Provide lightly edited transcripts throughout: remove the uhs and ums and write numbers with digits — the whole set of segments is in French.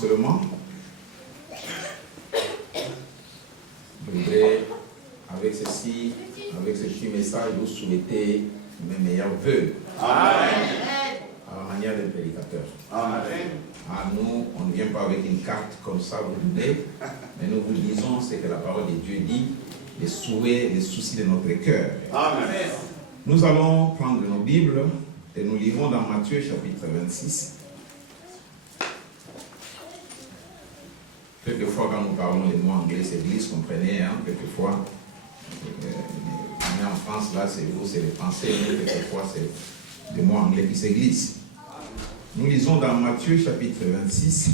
Seulement, je voudrais, avec ce petit message, vous souhaiter mes meilleurs vœux. Amen. À la manière d'un prédicateur. Amen. À nous, on ne vient pas avec une carte comme ça, vous donnez, mais nous vous disons ce que la parole de Dieu dit, les souhaits, les soucis de notre cœur. Amen. Nous allons prendre nos Bibles et nous lisons dans Matthieu chapitre 26. Quelquefois, quand nous parlons les mots anglais, c'est glisse, comprenez, hein, quelquefois, on est en France, là, c'est vous, c'est les Français, mais quelquefois, c'est des mots anglais qui se glissent. Nous lisons dans Matthieu, chapitre 26,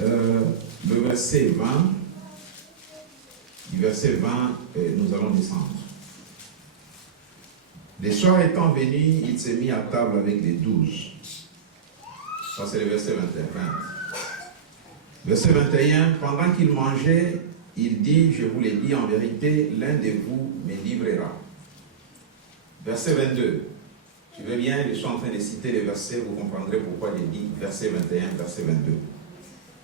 le verset 20, du verset 20, nous allons descendre. Les soirs étant venus, il s'est mis à table avec les 12. Ça, c'est le verset 21. Verset 21, pendant qu'il mangeait, il dit, je vous l'ai dit en vérité, l'un de vous me livrera. Verset 22. Je veux bien, je suis en train de citer les versets, vous comprendrez pourquoi il dit verset 21, verset 22.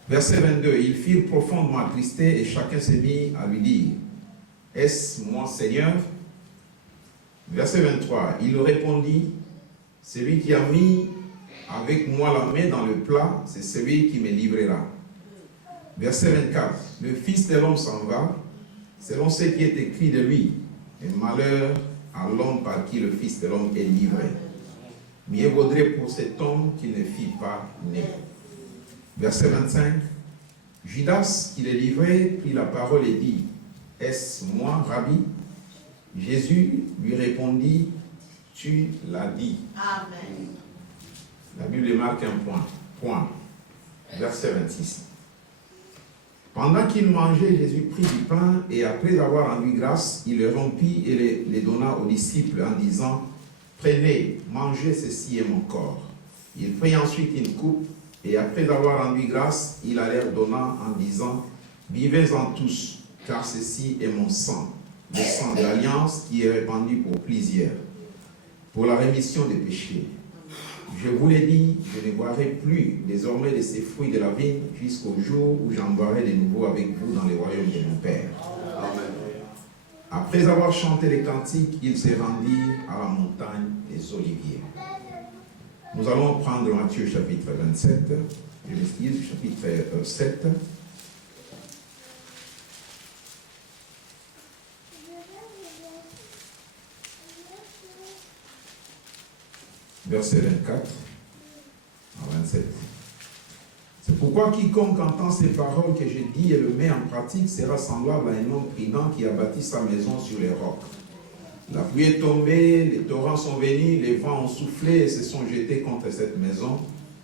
Verset 22, ils firent profondément attristés et chacun s'est mis à lui dire, est-ce moi Seigneur? Verset 23, il répondit, celui qui a mis avec moi la main dans le plat, c'est celui qui me livrera. Verset 24. Le Fils de l'homme s'en va, selon ce qui est écrit de lui. Et malheur à l'homme par qui le Fils de l'homme est livré. Mieux vaudrait pour cet homme qu'il ne fît pas né. Verset 25. Judas, qui le livrait, prit la parole et dit, est-ce moi, Rabbi? Jésus lui répondit, tu l'as dit. Amen. La Bible marque un point. Verset 26. Pendant qu'il mangeait, Jésus prit du pain et après avoir rendu grâce, il le rompit et les donna aux disciples en disant, prenez, mangez, ceci est mon corps. Il prit ensuite une coupe et après avoir rendu grâce, il la leur donna en disant, buvez-en tous, car ceci est mon sang, le sang de l'alliance qui est répandu pour plusieurs, pour la rémission des péchés. Je vous l'ai dit, je ne boirai plus désormais de ces fruits de la vigne jusqu'au jour où j'en boirai de nouveau avec vous dans le royaume de mon Père. Amen. Après avoir chanté les cantiques, ils se rendirent à la montagne des Oliviers. Nous allons prendre Matthieu chapitre 27, je m'excuse, chapitre 7. Verset 24 à 27. C'est pourquoi quiconque entend ces paroles que je dis et le met en pratique sera semblable à un homme prudent qui a bâti sa maison sur les rocs. La pluie est tombée, les torrents sont venus, les vents ont soufflé et se sont jetés contre cette maison.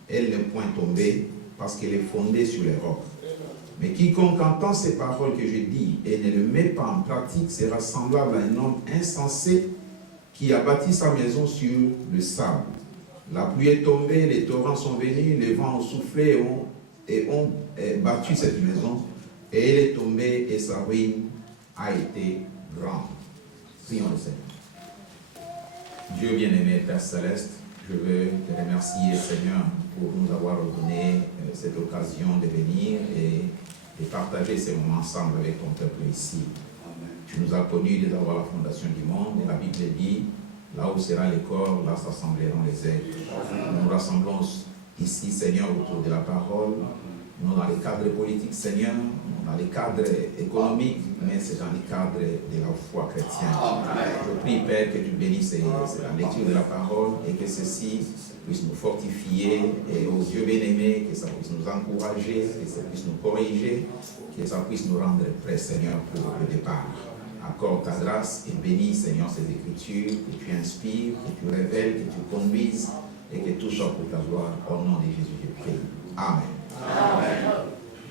Elle n'est point tombée parce qu'elle est fondée sur les rocs. Mais quiconque entend ces paroles que je dis et ne les met pas en pratique sera semblable à un homme insensé qui a bâti sa maison sur le sable. La pluie est tombée, les torrents sont venus, les vents ont soufflé et ont battu cette maison, et elle est tombée et sa ruine a été grande. Prions le Seigneur. Dieu bien-aimé, Père Céleste, je veux te remercier, Seigneur, pour nous avoir donné cette occasion de venir et de partager ces moments ensemble avec ton peuple ici. Amen. Tu nous as connus dès avant la fondation du monde, et la Bible dit, là où sera le corps, là s'assembleront les aigles. Nous nous rassemblons ici, Seigneur, autour de la parole. Nous dans les cadres politiques, Seigneur, dans les cadres économiques, mais c'est dans les cadres de la foi chrétienne. Je prie, Père, que tu bénisses la lecture de la parole et que ceci puisse nous fortifier, et aux Dieu bien-aimés, que ça puisse nous encourager, que ça puisse nous corriger, que ça puisse nous rendre prêts, Seigneur, pour le départ. Accorde ta grâce et bénis, Seigneur, ces écritures, que tu inspires, que tu révèles, que tu conduises, et que tout soit pour ta gloire. Au nom de Jésus, je prie. Amen. Amen.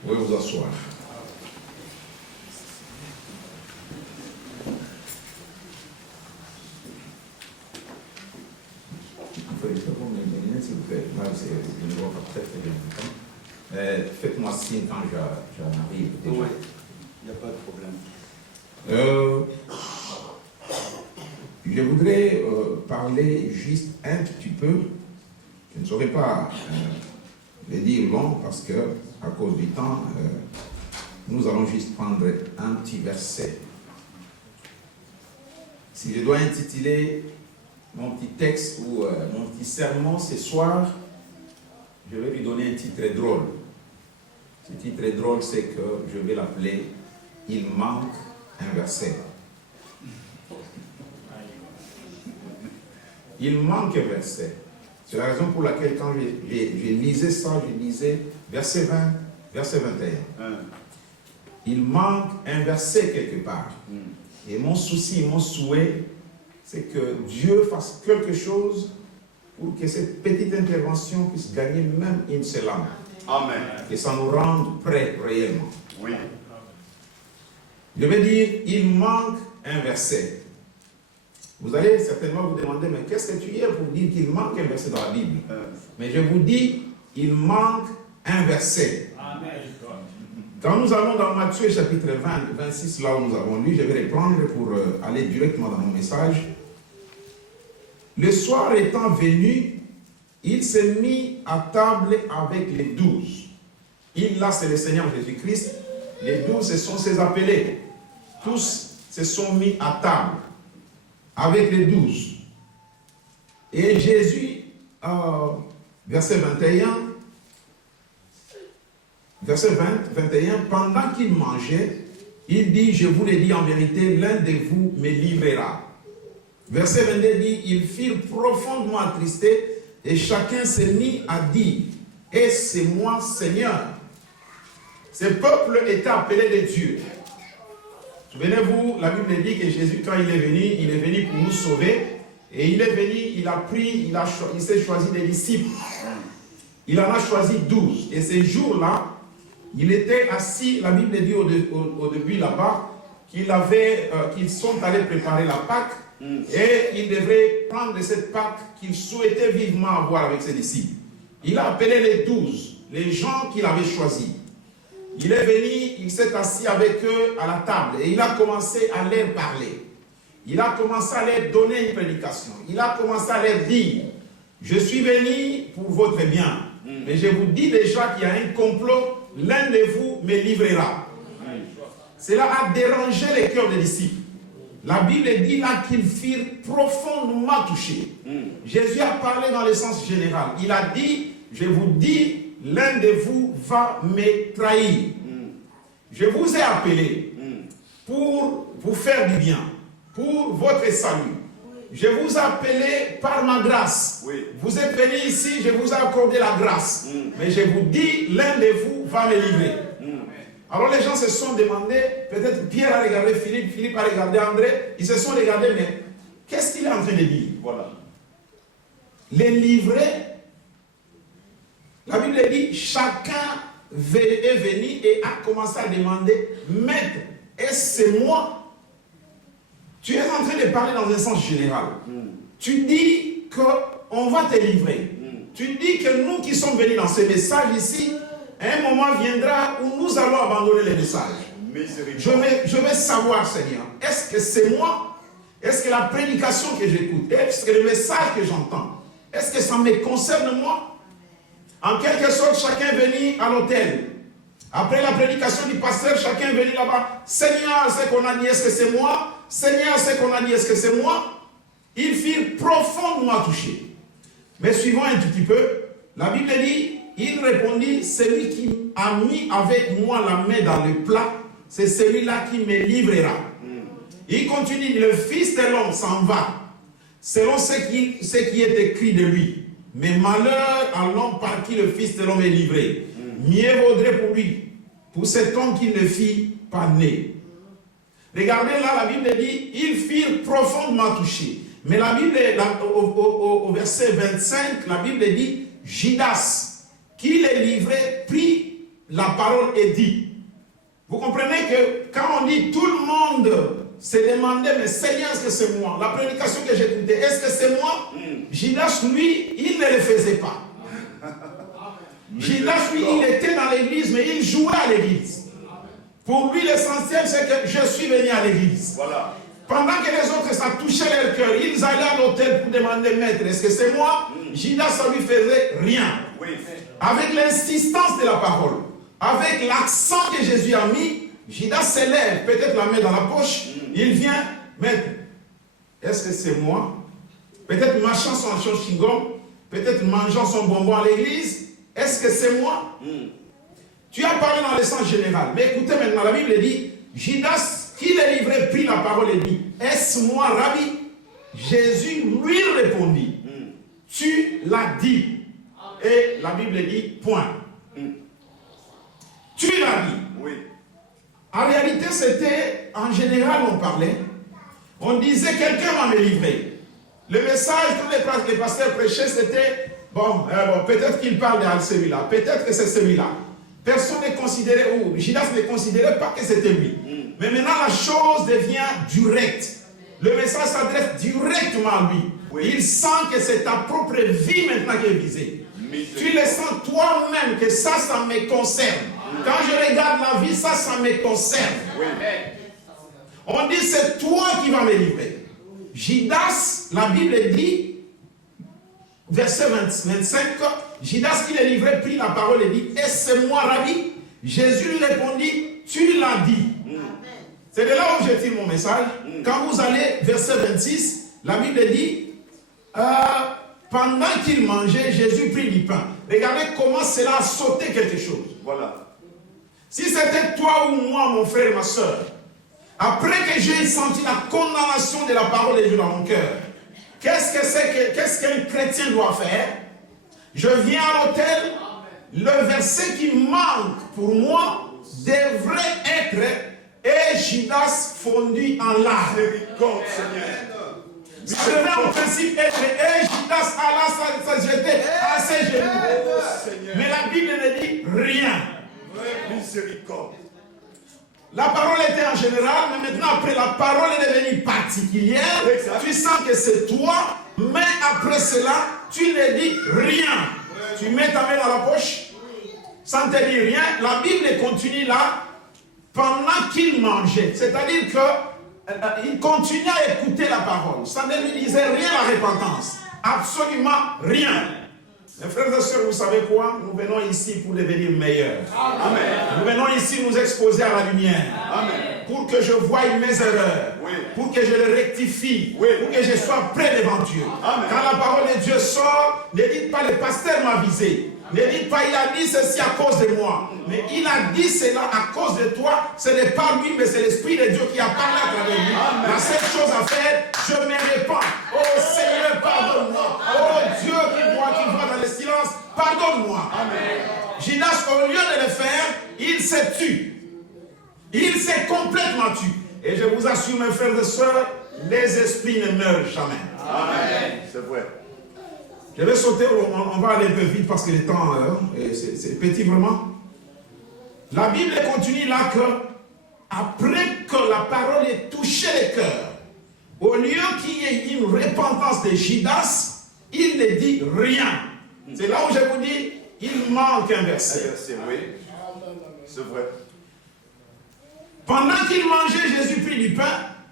Vous pouvez vous asseoir. S'il vous plaît, moi, je ne vois pas très bien. Faites-moi signe quand j'en arrive. Oui, il n'y a pas de problème. Je voudrais parler juste un petit peu. Je ne saurais pas le dire long parce que, à cause du temps, nous allons juste prendre un petit verset. Si je dois intituler mon petit texte ou mon petit sermon ce soir, je vais lui donner un titre très drôle. Ce titre très drôle, c'est que je vais l'appeler « Il manque un verset ». Il manque un verset. C'est la raison pour laquelle quand je lisais ça, je lisais verset 20, verset 21. Il manque un verset quelque part. Et mon souci, mon souhait, c'est que Dieu fasse quelque chose pour que cette petite intervention puisse gagner même une seule âme. Amen. Que ça nous rende prêts réellement. Oui. Je vais dire, il manque un verset. Vous allez certainement vous demander, mais qu'est-ce que tu es pour dire qu'il manque un verset dans la Bible? Mais je vous dis, il manque un verset. Amen. Quand nous allons dans Matthieu chapitre 20, 26, là où nous avons lu, je vais reprendre pour aller directement dans mon message. Le soir étant venu, il s'est mis à table avec les 12. Il, là, c'est le Seigneur Jésus-Christ. Les 12, ce sont ses appelés. Tous se sont mis à table avec les 12. Et Jésus, verset 21, verset 21, pendant qu'il mangeait, il dit, je vous l'ai dit en vérité, l'un de vous me livrera. Verset 22 dit, ils furent profondément attristés et chacun s'est mis à dire, et c'est moi Seigneur. Ce peuple était appelé de Dieu. Souvenez-vous, la Bible dit que Jésus, quand il est venu pour nous sauver, et il est venu, il s'est choisi des disciples. Il en a choisi 12. Et ces jours-là, il était assis, la Bible dit au début là-bas, qu'ils sont allés préparer la Pâque, et il devait prendre cette Pâque qu'il souhaitait vivement avoir avec ses disciples. Il a appelé les 12, les gens qu'il avait choisis. Il est venu, il s'est assis avec eux à la table et il a commencé à leur parler. Il a commencé à leur donner une prédication. Il a commencé à leur dire, je suis venu pour votre bien. Mais je vous dis déjà qu'il y a un complot, l'un de vous me livrera. Cela a dérangé les cœurs des disciples. La Bible dit là qu'ils furent profondément touchés. Jésus a parlé dans le sens général. Il a dit, je vous dis, l'un de vous va me trahir. Je vous ai appelé pour vous faire du bien, pour votre salut. je vous ai appelé par ma grâce. Oui. Vous êtes venus ici, je vous ai accordé la grâce. Mais je vous dis, l'un de vous va me livrer. Alors les gens se sont demandé, peut-être Pierre a regardé Philippe, Philippe a regardé André, ils se sont regardés, mais qu'est-ce qu'il est en train de dire? Voilà. Les livrer, la Bible dit, chacun est venu et a commencé à demander, Maître, est-ce que c'est moi? Tu es en train de parler dans un sens général. Tu dis qu'on va te livrer. Tu dis que nous qui sommes venus dans ce message ici, un moment viendra où nous allons abandonner le message. Je vais savoir, Seigneur, est-ce que c'est moi? Est-ce que la prédication que j'écoute, est-ce que le message que j'entends, est-ce que ça me concerne moi? En quelque sorte, chacun est venu à l'hôtel. Après la prédication du pasteur, chacun est venu là-bas. Seigneur, ce qu'on a dit, est-ce que c'est moi? Seigneur, ce qu'on a dit, est-ce que c'est moi? Ils furent profondément touchés. Mais suivons un tout petit peu. La Bible dit, il répondit, celui qui a mis avec moi la main dans le plat, c'est celui-là qui me livrera. Il continue, le Fils de l'homme s'en va, selon ce qui est écrit de lui. Mais malheur à l'homme par qui le Fils de l'homme est livré. Mieux vaudrait pour lui, pour cet homme qui ne fit pas né. Regardez là, la Bible dit, ils furent profondément touchés. Mais la Bible, au verset 25, la Bible dit, Judas, qui les livrait, prit la parole et dit. Vous comprenez que quand on dit tout le monde se demandait, mais Seigneur, est-ce que c'est moi? La prédication que j'écoutais, est-ce que c'est moi? Judas, lui, il ne le faisait pas. Judas, lui, il était dans l'église, mais il jouait à l'église. Pour lui, l'essentiel, c'est que je suis venu à l'église. Voilà. Pendant que les autres, ça touchait leur cœur, ils allaient à l'hôtel pour demander, Maître, est-ce que c'est moi? Judas, ça lui faisait rien. Oui. Avec l'insistance de la parole, avec l'accent que Jésus a mis, Judas s'élève, peut-être la main dans la poche, il vient, Maître, est-ce que c'est moi? Peut-être marchant son chewing-gum, peut-être mangeant son bonbon à l'église, est-ce que c'est moi? Tu as parlé dans le sens général, mais écoutez maintenant, la Bible dit, Judas, qui les livrait, prit la parole et dit, est-ce moi, Rabbi? Jésus lui répondit, tu l'as dit. Et la Bible dit, point. Tu l'as dit. Oui. En réalité, c'était, en général, on parlait, on disait, quelqu'un va me livrer. Le message, tous les pasteurs prêchaient, c'était, bon, peut-être qu'il parle de celui-là, peut-être que c'est celui-là. Personne ne considérait, ou Judas ne considérait pas que c'était lui. Mais maintenant, la chose devient directe. Le message s'adresse directement à lui. Oui. Il sent que c'est ta propre vie maintenant qui est visée. Tu le sens toi-même que ça me concerne. Quand je regarde la vie, ça me concerne. Oui. On dit, c'est toi qui vas me livrer. Judas, la Bible dit, verset 25, Judas qui les livrait, prit la parole et dit, est-ce c'est moi, Rabbi? Jésus lui répondit, tu l'as dit. C'est de là où je tire mon message. Quand vous allez, verset 26, la Bible dit, pendant qu'il mangeait, Jésus prit du pain. Regardez comment cela a sauté quelque chose. Voilà. Si c'était toi ou moi, mon frère et ma soeur, après que j'ai senti la condamnation de la parole de Dieu dans mon cœur, qu'est-ce qu'un chrétien doit faire? Je viens à l'autel, le verset qui manque pour moi devrait être et Judas fondu en larmes. Ça devrait en principe être et Judas alla se jeter à ses genoux. Mais la Bible ne dit rien. Miséricorde. La parole était en général, mais maintenant après la parole est devenue particulière. Tu sens que c'est toi, mais après cela, tu ne dis rien. Tu mets ta main dans la poche, sans te dire rien. La Bible continue là, pendant qu'il mangeait. C'est-à-dire qu'il continuait à écouter la parole. Ça ne lui disait rien la repentance. Absolument rien. Mes frères et sœurs, vous savez quoi? Nous venons ici pour devenir meilleurs. Amen. Nous venons ici nous exposer à la lumière. Amen. Pour que je voie mes erreurs. Oui. Pour que je les rectifie. Oui. Pour que je sois prêt devant Dieu. Amen. Quand la parole de Dieu sort, ne dites pas le pasteur m'a visé. Ne dites pas il a dit ceci à cause de moi. Mais il a dit cela à cause de toi. Ce n'est pas lui, mais c'est l'Esprit de Dieu qui a parlé à travers lui. Amen. La seule chose à faire, je me répands. Oh pardonne-moi. Judas, au lieu de le faire, il s'est tué. Il s'est complètement tué. Et je vous assure, mes frères et sœurs, les esprits ne meurent jamais. Amen. C'est vrai. Je vais sauter, on va aller un peu vite parce que le temps, c'est petit vraiment. La Bible continue là que, après que la parole ait touché le cœur, au lieu qu'il y ait une repentance de Judas, il ne dit rien. C'est là où je vous dis, il manque un verset. Oui. C'est vrai. Pendant qu'il mangeait, Jésus prit du pain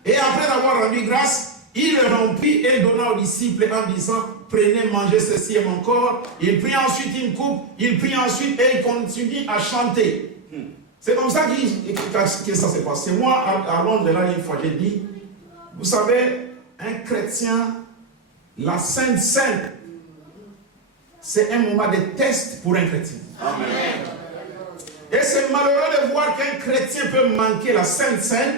et après avoir rendu grâce, il le rompit et le donna aux disciples en disant, prenez, mangez, ceci est mon corps. Il prit ensuite une coupe, il prit ensuite et il continue à chanter. C'est comme ça que ça s'est passé. Moi, à Londres, là, une fois, j'ai dit, vous savez, un chrétien, la Sainte Seine, c'est un moment de test pour un chrétien. Amen. Et c'est malheureux de voir qu'un chrétien peut manquer la Sainte Seine,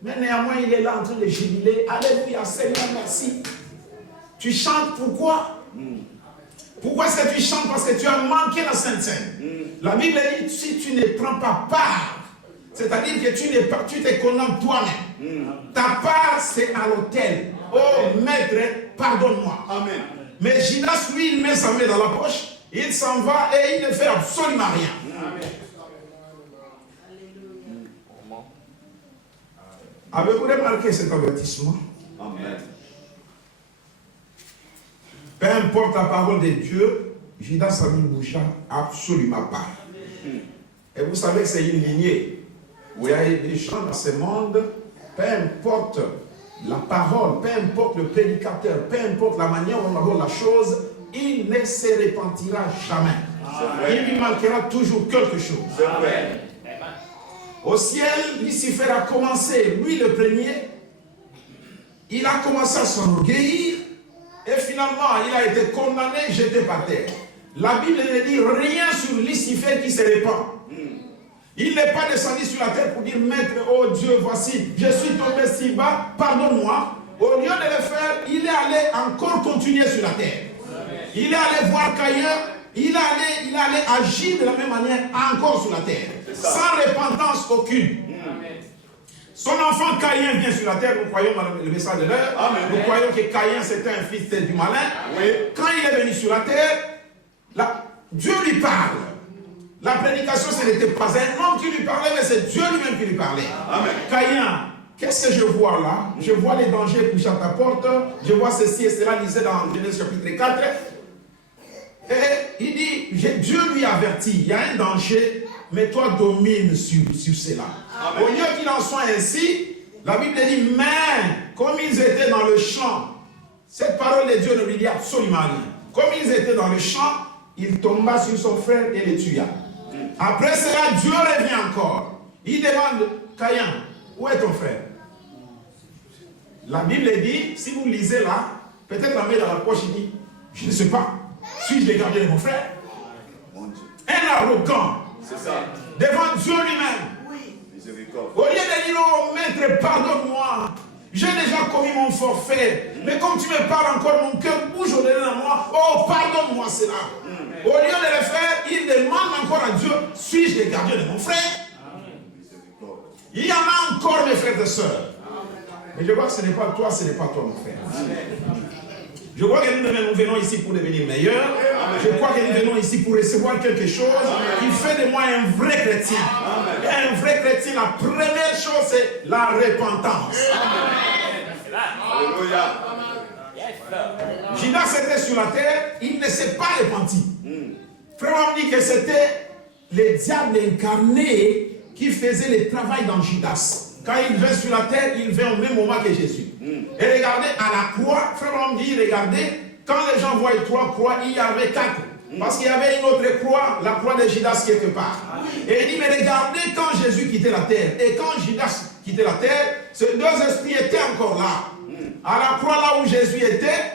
mais néanmoins il est là en train de jubiler. Alléluia, Seigneur, merci. Tu chantes pourquoi? Pourquoi est-ce que tu chantes? Parce que tu as manqué la Sainte Seine. La Bible dit, si tu ne prends pas part, c'est-à-dire que tu te condamnes toi-même. Ta part, c'est à l'autel. Oh maître, pardonne-moi. Amen. Mais Judas, lui, il met sa main dans la poche, il s'en va et il ne fait absolument rien. Amen. Avez-vous remarqué cet avertissement? Amen. Peu importe la parole de Dieu, Judas ne bougea absolument pas. Et vous savez que c'est une lignée où il y a des gens dans ce monde, peu importe la parole, peu importe le prédicateur, peu importe la manière dont on aborde la chose, il ne se repentira jamais. Il lui manquera toujours quelque chose. C'est vrai. Au ciel, Lucifer a commencé, lui le premier, il a commencé à s'enorgueillir et finalement il a été condamné, jeté par terre. La Bible ne dit rien sur Lucifer qui se répand. Il n'est pas descendu sur la terre pour dire, maître, oh Dieu, voici, je suis tombé si bas, pardonne-moi. Au lieu de le faire, il est allé encore continuer sur la terre. Il est allé voir qu'ailleurs, il est allé agir de la même manière encore sur la terre, sans repentance aucune. Son enfant Caïn vient sur la terre, nous croyons dans le message de l'heure, nous croyons que Caïn c'était un fils du malin. Quand il est venu sur la terre, Dieu lui parle. La prédication, ce n'était pas un homme qui lui parlait, mais c'est Dieu lui-même qui lui parlait. Caïn, qu'est-ce que je vois là? Je vois les dangers couchés à ta porte, je vois ceci et cela, lisez dans Genèse chapitre 4. Et il dit, Dieu lui avertit, il y a un danger, mais toi domine sur cela. Au lieu qu'il en soit ainsi, la Bible dit, mais comme ils étaient dans le champ, cette parole de Dieu ne lui dit absolument rien. Comme ils étaient dans le champ, il tomba sur son frère et le tua. Après cela, Dieu revient encore. Il demande, Caïn, où est ton frère? La Bible dit, si vous lisez là, peut-être la main dans la poche, il dit, je ne sais pas. Suis-je le gardien de mon frère? Un arrogant. C'est ça. Devant Dieu lui-même. Au lieu de dire, oh maître, pardonne-moi. J'ai déjà commis mon forfait. Mais comme tu me parles encore, mon cœur bouge au-dedans de moi. Oh, pardonne-moi cela. Au lieu de le faire, il demande encore à Dieu, suis-je le gardien de mon frère? Il y en a encore, mes frères et sœurs. Mais je vois que ce n'est pas toi, mon frère. Je crois que nous venons ici pour devenir meilleurs. Je crois que nous venons ici pour recevoir quelque chose qui fait de moi un vrai chrétien. Et un vrai chrétien, la première chose, c'est la repentance. Alléluia. Judas était sur la terre, il ne s'est pas repenti. Frère, on dit que c'était le diable incarné qui faisait le travail dans Judas. Quand il vient sur la terre, il vient au même moment que Jésus. Et regardez, à la croix, frère, on dit, regardez, quand les gens voient 3 croix, il y avait 4. Parce qu'il y avait une autre croix, la croix de Judas quelque part. Et il dit, mais regardez quand Jésus quittait la terre et quand Judas quittait la terre, ces 2 esprits étaient encore là. À la croix là où Jésus était,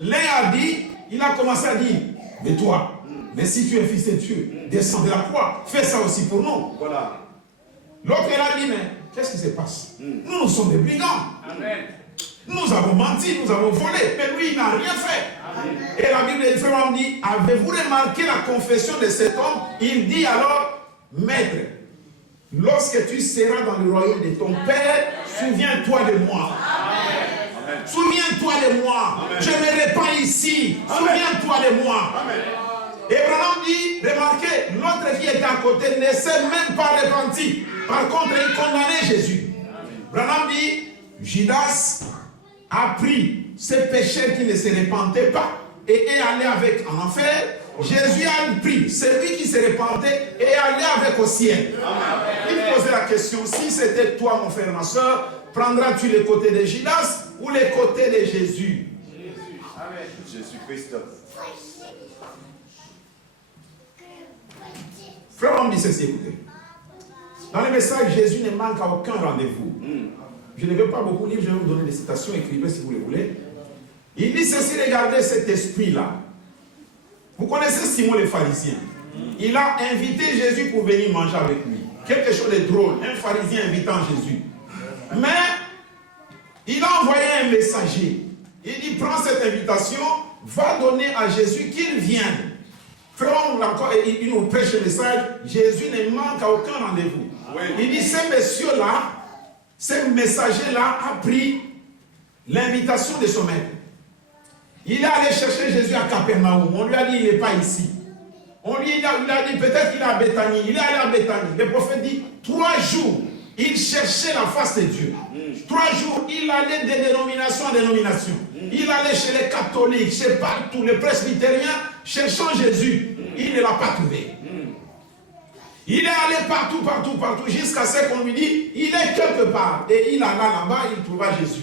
l'un a dit, il a commencé à dire, mais toi, mais si tu es fils de Dieu, descends de la croix, fais ça aussi pour nous. Voilà. L'autre il a dit, mais qu'est-ce qui se passe? Nous sommes des brigands. Amen. Nous avons menti, nous avons volé, mais lui, il n'a rien fait. Amen. Et la Bible dit, avez-vous remarqué la confession de cet homme? Il dit alors, Maître, lorsque tu seras dans le royaume de ton Père, souviens-toi de moi. Amen. Souviens-toi de moi. Amen. Je me répands ici. Souviens-toi de moi. Amen. Et Branham dit, remarquez, l'autre qui était à côté ne s'est même pas repenti. Par contre, il condamnait Jésus. Branham dit, Judas a pris ce pécheur qui ne se repentait pas et est allé avec en enfer. Jésus a pris celui qui se repentait et est allé avec au ciel. Amen. Il posait la question, si c'était toi mon frère, ma soeur, prendras-tu le côté de Judas ou le côté de Jésus? Amen. Jésus-Christ. Frère, on dit ceci, écoutez. Dans le message, Jésus ne manque à aucun rendez-vous. Je ne vais pas beaucoup lire, je vais vous donner des citations, écrivez si vous le voulez. Il dit ceci, regardez cet esprit-là. Vous connaissez Simon le pharisien. Il a invité Jésus pour venir manger avec lui. Quelque chose de drôle, un pharisien invitant Jésus. Mais, il a envoyé un messager. Il dit, prends cette invitation, va donner à Jésus qu'il vienne. Frère, il nous prêche le message, Jésus ne manque à aucun rendez-vous. Oui. Il dit, ce monsieur-là, ce messager-là a pris l'invitation de son maître. Il est allé chercher Jésus à Capernaum. On lui a dit, il n'est pas ici. On lui a dit, peut-être qu'il est à Béthanie. Il est allé à Béthanie. Le prophète dit, 3 jours, il cherchait la face de Dieu. 3 jours, il allait de dénomination en dénomination. Il allait chez les catholiques, chez partout, les presbytériens, cherchant Jésus. Il ne l'a pas trouvé. Il est allé partout, jusqu'à ce qu'on lui dit, il est quelque part. Et il alla là-bas, il trouva Jésus.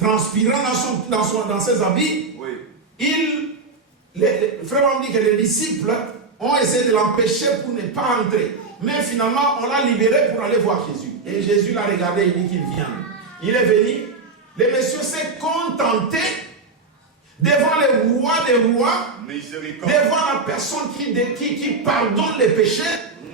Transpirant dans ses habits, oui. Le frère on dit que les disciples ont essayé de l'empêcher pour ne pas entrer. Mais finalement, on l'a libéré pour aller voir Jésus. Et Jésus l'a regardé, il dit qu'il vient. Il est venu. Le monsieur s'est contenté devant le roi des rois, devant la personne qui pardonne les péchés.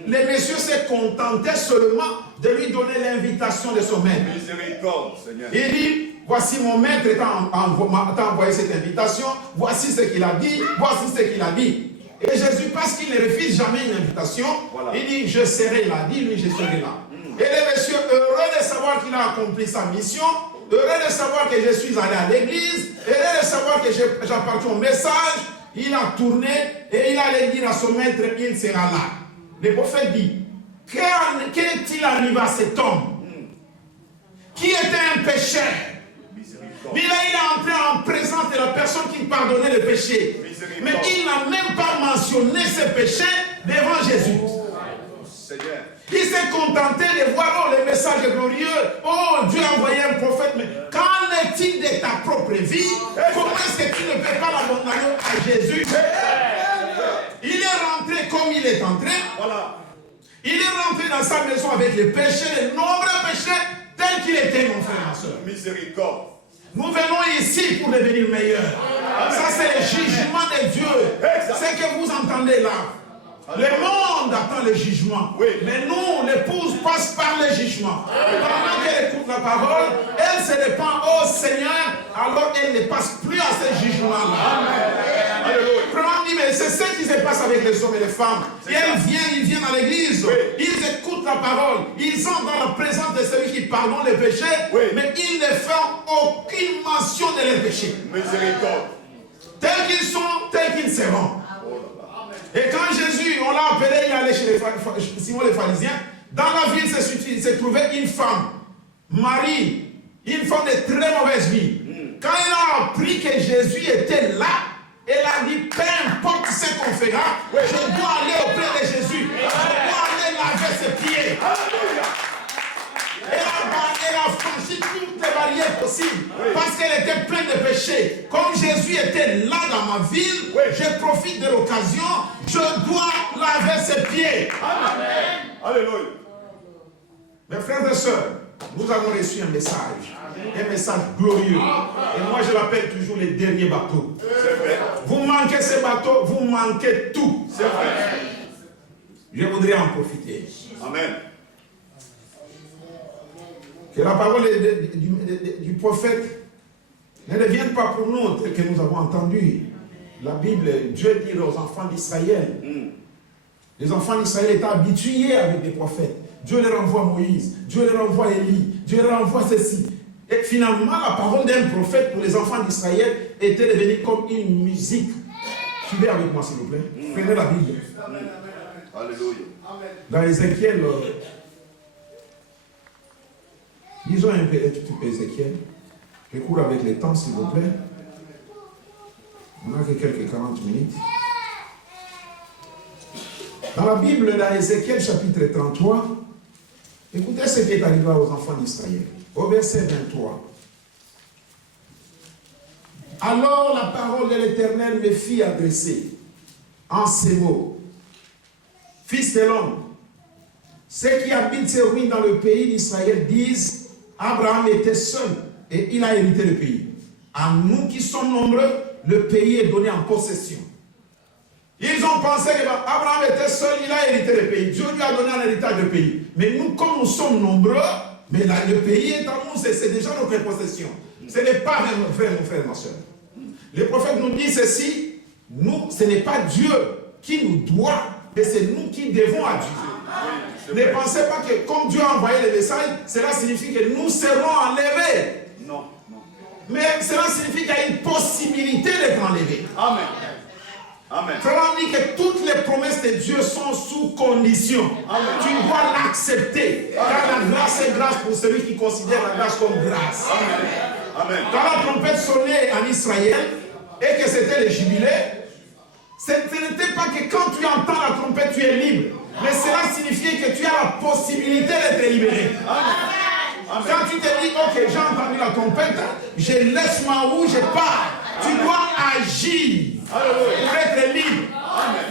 Le monsieur s'est contenté seulement de lui donner l'invitation de son maître. Miséricorde, Seigneur. Il dit, voici mon maître t'a envoyé cette invitation, voici ce qu'il a dit, voici ce qu'il a dit. Et Jésus, parce qu'il ne refuse jamais une invitation, voilà. Il dit, je serai là, dis lui, je serai là. Et le monsieur, heureux de savoir qu'il a accompli sa mission, heureux de savoir que je suis allé à l'église, heureux de savoir que j'appartiens au message, il a tourné et il allait dire à son maître, il sera là. Le prophète dit, qu'est-il arrivé à cet homme qui était un pécheur? Mais là, il est entré en présence de la personne qui pardonnait le péché. Mais il n'a même pas mentionné ce péché devant Jésus. Seigneur. Il s'est contenté de voir, le message est glorieux. Oh, Dieu a envoyé un prophète. Mais qu'en est-il de ta propre vie? Comment est-ce que tu ne peux pas l'abandonner à Jésus? Il est rentré comme il est entré. Voilà. Il est rentré dans sa maison avec les péchés, les nombreux péchés, tels qu'il était, mon frère, ma soeur. Miséricorde. Nous venons ici pour devenir meilleurs. Ça, c'est le jugement de Dieu. Ce que vous entendez là. Le monde attend le jugement. Oui. Mais nous, l'épouse passe par le jugement. Pendant qu'elle écoute la parole, elle se répand au Seigneur, alors elle ne passe plus à ce jugement-là. Dit, mais c'est ce qui se passe avec les hommes et les femmes. Et ils viennent à l'église, oui. Ils écoutent la parole, ils sont dans la présence de celui qui pardonne les péchés, oui. Mais ils ne font aucune mention de leurs péchés. Miséricorde. Tels qu'ils sont, tels qu'ils seront. Et quand Jésus, on l'a appelé, il allait chez Simon le pharisien. Dans la ville se trouvait une femme, Marie, une femme de très mauvaise vie. Quand elle a appris que Jésus était là, elle a dit, peu importe ce qu'on fera, oui. Je dois aller auprès de Jésus. Je dois aller laver ses pieds. Elle a franchi toutes les barrières possibles. Oui. Parce qu'elle était pleine de péchés. Comme Jésus était là dans ma ville, oui. Je profite de l'occasion. Je dois laver ses pieds. Amen. Alléluia. Mes frères et sœurs, nous avons reçu un message. Un message glorieux. Et moi je l'appelle toujours le dernier bateau. C'est vrai. Vous manquez ce bateau, vous manquez tout. C'est vrai. Je voudrais en profiter. Amen. Que la parole du prophète ne devienne pas pour nous tel que nous avons entendu. La Bible, Dieu dit aux enfants d'Israël. Les enfants d'Israël étaient habitués avec des prophètes. Dieu leur envoie Moïse, Dieu leur envoie Élie, Dieu leur envoie ceci. Et finalement, la parole d'un prophète pour les enfants d'Israël était devenue comme une musique. Suivez avec moi, s'il vous plaît. Prenez la Bible. Alléluia. Dans Ézéchiel, lisons un petit peu Ézéchiel. Je cours avec les temps, s'il vous plaît. On n'a que quelques 40 minutes. Dans la Bible, dans Ézéchiel chapitre 33, écoutez ce qui est arrivé aux enfants d'Israël. Au verset 23. Alors la parole de l'Éternel me fit adresser en ces mots. Fils de l'homme, ceux qui habitent ces ruines dans le pays d'Israël disent, Abraham était seul et il a hérité le pays. À nous qui sommes nombreux, le pays est donné en possession. Ils ont pensé qu'Abraham était seul, il a hérité le pays. Dieu lui a donné un héritage de pays. Mais nous, comme nous sommes nombreux, mais là, le pays est à nous, c'est déjà notre possession. Ce n'est pas mon frère, ma soeur. Le prophète nous dit ceci, nous, ce n'est pas Dieu qui nous doit, mais c'est nous qui devons à Dieu. Ne pensez pas que comme Dieu a envoyé le message, cela signifie que nous serons enlevés. Non. Mais cela signifie qu'il y a une possibilité d'être enlevé. Amen. Amen. Cela dit que toutes les promesses de Dieu sont sous condition. Amen. Tu dois l'accepter. Car la grâce est grâce pour celui qui considère la grâce comme grâce. Amen. Amen. Quand la trompette sonnait en Israël et que c'était le jubilé, ce n'était pas que quand tu entends la trompette, tu es libre. Mais cela signifiait que tu as la possibilité d'être libéré. Amen. Quand tu te dis, ok, j'ai entendu la trompette, je laisse ma roue, je pars. Tu dois agir pour être libre. Amen.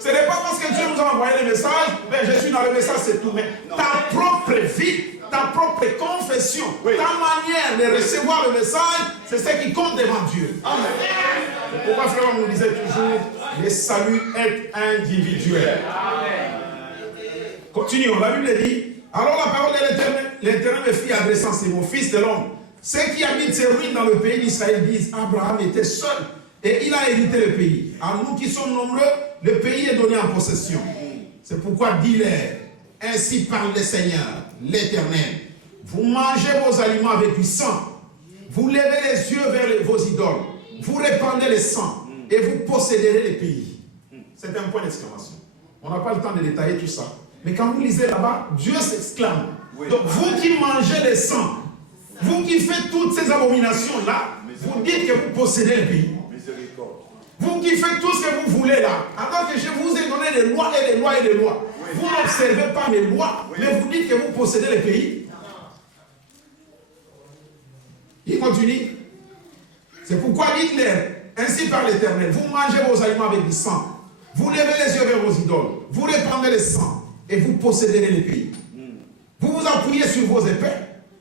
Ce n'est pas parce que Dieu nous a envoyé le message, mais je suis dans le message, c'est tout. Mais ta propre vie, ta propre confession, ta manière de recevoir le message, c'est ce qui compte devant Dieu. Amen. Pourquoi frère nous disait toujours, le salut est individuel. Continuons, la Bible dit, alors la parole de l'Éternel me fit adressant ces mots, fils de l'homme. Ceux qui habitent ces ruines dans le pays d'Israël disent, Abraham était seul et il a hérité le pays. À nous qui sommes nombreux, le pays est donné en possession. C'est pourquoi dis-leur, ainsi parle le Seigneur, l'Éternel. Vous mangez vos aliments avec du sang. Vous levez les yeux vers vos idoles. Vous répandez le sang et vous posséderez le pays. C'est un point d'exclamation. On n'a pas le temps de détailler tout ça. Mais quand vous lisez là-bas, Dieu s'exclame. Donc vous qui mangez le sang, vous qui faites toutes ces abominations-là, vous dites que vous possédez le pays. Vous qui faites tout ce que vous voulez là, alors que je vous ai donné des lois et des lois et des lois. Vous n'observez pas mes lois, mais vous dites que vous possédez le pays. Il continue. C'est pourquoi dites-leur, ainsi par l'Éternel, vous mangez vos aliments avec du sang. Vous levez les yeux vers vos idoles. Vous répandez le sang et vous posséderez le pays. Vous vous appuyez sur vos épées.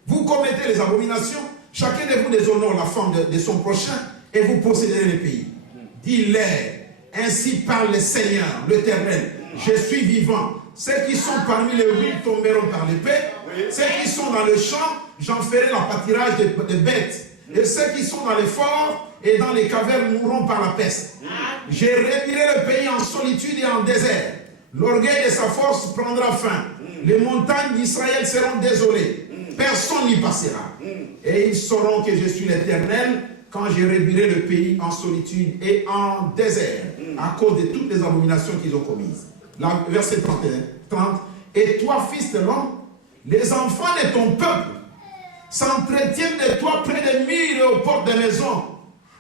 Vous commettez les abominations. Chacun de vous déshonore la femme de son prochain et vous posséderez le pays. Dis-leur, ainsi parle le Seigneur, l'Éternel. Je suis vivant. Ceux qui sont parmi les ruines tomberont par l'épée. Ceux qui sont dans le champ, j'en ferai la pâturage des bêtes. Et ceux qui sont dans les forts et dans les cavernes mourront par la peste. Je réduirai le pays en solitude et en désert. L'orgueil de sa force prendra fin. Les montagnes d'Israël seront désolées. Personne n'y passera. Et ils sauront que je suis l'Éternel quand je réduirai le pays en solitude et en désert à cause de toutes les abominations qu'ils ont commises. Là, verset 30. Et toi, fils de l'homme, les enfants de ton peuple s'entretiennent de toi près des murs et aux portes des maisons.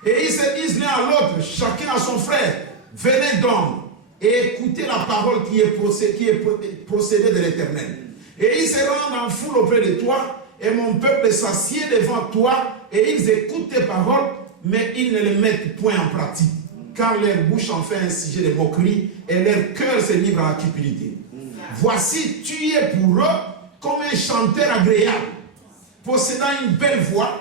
Et ils se disent l'un à l'autre, chacun à son frère, venez donc et écoutez la parole qui est procédée de l'Éternel. Et ils se rendent en foule auprès de toi, et mon peuple s'assied devant toi, et ils écoutent tes paroles, mais ils ne les mettent point en pratique. Car leur bouche en fait un sujet de moquerie, et leur cœur se livre à la cupidité. Voici, tu es pour eux comme un chanteur agréable, possédant une belle voix,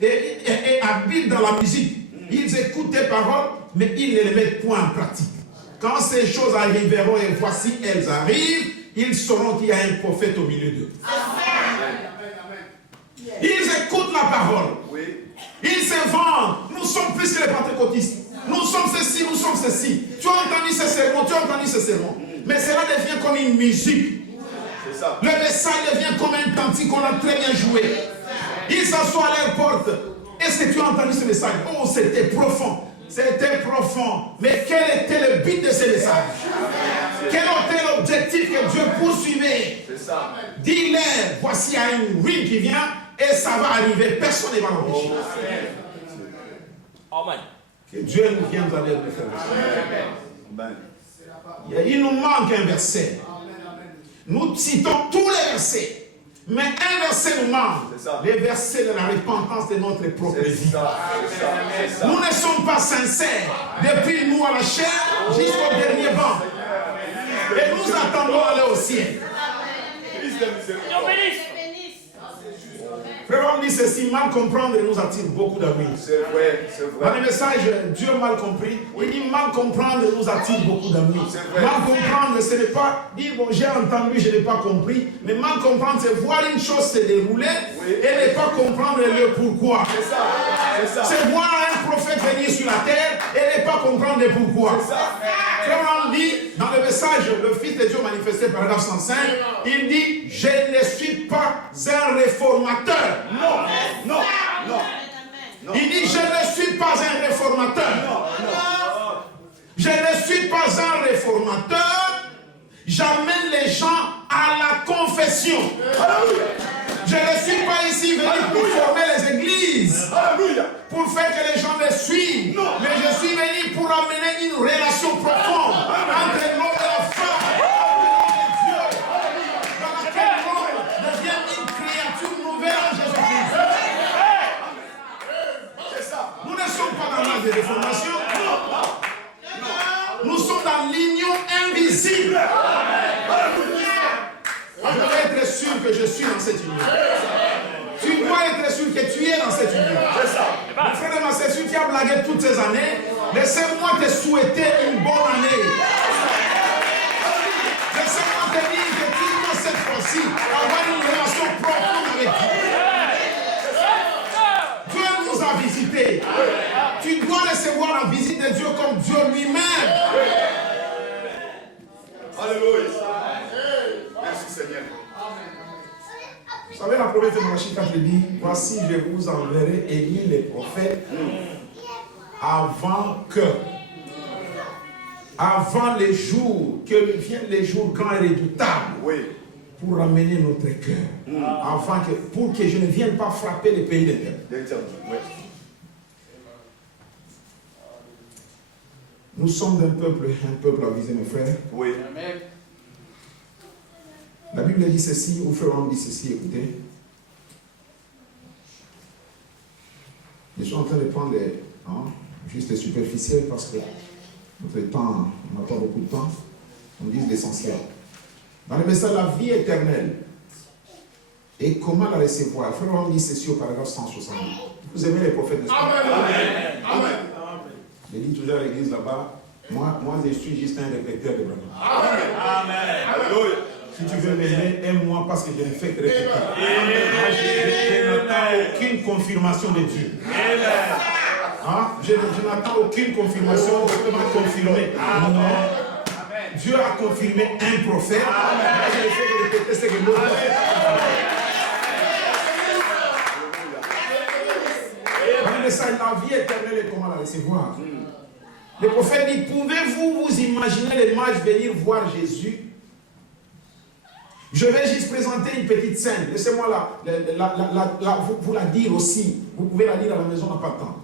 et habile dans la musique. Ils écoutent tes paroles, mais ils ne les mettent point en pratique. Quand ces choses arriveront, et voici elles arrivent, ils sauront qu'il y a un prophète au milieu d'eux. la parole. Oui. Ils se vendent. Nous sommes plus que les pentecôtistes. Nous sommes ceci, nous sommes ceci. Tu as entendu ce sermon, tu as entendu ce sermon. Mais cela devient comme une musique. C'est ça. Le message devient comme un cantique qu'on a très bien joué. Ils s'assoient à leur porte. Est-ce que tu as entendu ce message? Oh, c'était profond. C'était profond. Mais quel était le but de ce message? Quel était l'objectif que Dieu poursuivait? C'est ça. Dis-leur, voici il y a une ruine qui vient et ça va arriver. Personne ne va l'empêcher. Amen. Que Dieu nous vienne à l'aide, mes frères. Amen. Il nous manque un verset. Nous citons tous les versets. Mais un verset nous manque. Les versets de la repentance de notre propre vie. Nous ne sommes pas sincères. Depuis nous à la chair jusqu'au dernier banc. Et nous attendons aller au ciel. Frère, on dit ceci, mal comprendre nous attire beaucoup d'amis. C'est vrai, c'est vrai. Dans le message, Dieu mal compris, il dit mal comprendre nous attire beaucoup d'amis. Mal comprendre, ce n'est pas dire, bon, j'ai entendu, je n'ai pas compris. Mais mal comprendre, c'est voir une chose se dérouler et ne pas comprendre le pourquoi. C'est ça, c'est ça. C'est voir un prophète venir sur la terre et ne pas comprendre le pourquoi. C'est ça. Frère, on dit, dans le message, le Fils de Dieu manifesté, paragraphe 105, il dit, je ne suis pas un réformateur. Non, non, non. Il dit, je ne suis pas un réformateur. Je ne suis pas un réformateur. J'amène les gens à la confession. Je ne suis pas ici venu pour former les églises. Pour faire que les gens me suivent. Mais je suis venu pour amener une relation profonde entre l'homme et la femme. Dans laquelle l'homme devient une créature nouvelle en Jésus-Christ. Nous ne sommes pas dans l'âge de réformation. Nous sommes dans l'union invisible. Je dois être sûr que je suis dans cette union. Tu dois être sûr que tu es dans cette union. C'est ça. Mon frère et ma sœur, celui qui a blagué toutes ces années, laissez-moi te souhaiter une bonne année. Laissez-moi te dire que tu dois cette fois-ci avoir une relation profonde avec Dieu. Dieu nous a visités. Tu dois recevoir la visite de Dieu comme Dieu lui-même. Alléluia. Merci Seigneur. Vous savez, la promesse de Malachie 4 dit, voici je vous enverrai Élie les prophètes avant les jours, que viennent les jours grands et redoutables, pour ramener notre cœur, pour que je ne vienne pas frapper les pays d'éternel. Nous sommes un peuple à viser, mes frères. Oui. Amen. La Bible dit ceci, ou Frère dit ceci, écoutez. Je suis en train de prendre juste les superficiels parce que notre temps, on n'a pas beaucoup de temps. On dit l'essentiel. Dans le message, la vie éternelle. Et comment la recevoir? Frère dit ceci au paragraphe 160. Vous aimez les prophètes, n'est-ce pas? Amen. Amen. Je dis toujours à l'église là-bas, moi je suis juste un répéteur de Brahma. Amen. Amen. Alléluia. Si tu veux m'aimer, aime-moi parce que je ne fais que répéter. Je n'attends aucune confirmation de Dieu. Je n'attends aucune confirmation, je peux me confirmer. Non. Dieu a confirmé un prophète. Moi, je ne fais que répéter ce que l'autre prophète a confirmé. La vie éternelle et comment la recevoir? Le prophète dit, pouvez-vous vous imaginer les mages venir voir Jésus? Je vais juste présenter une petite scène. Laissez-moi vous la dire aussi. Vous pouvez la lire à la maison, on n'a pas de temps.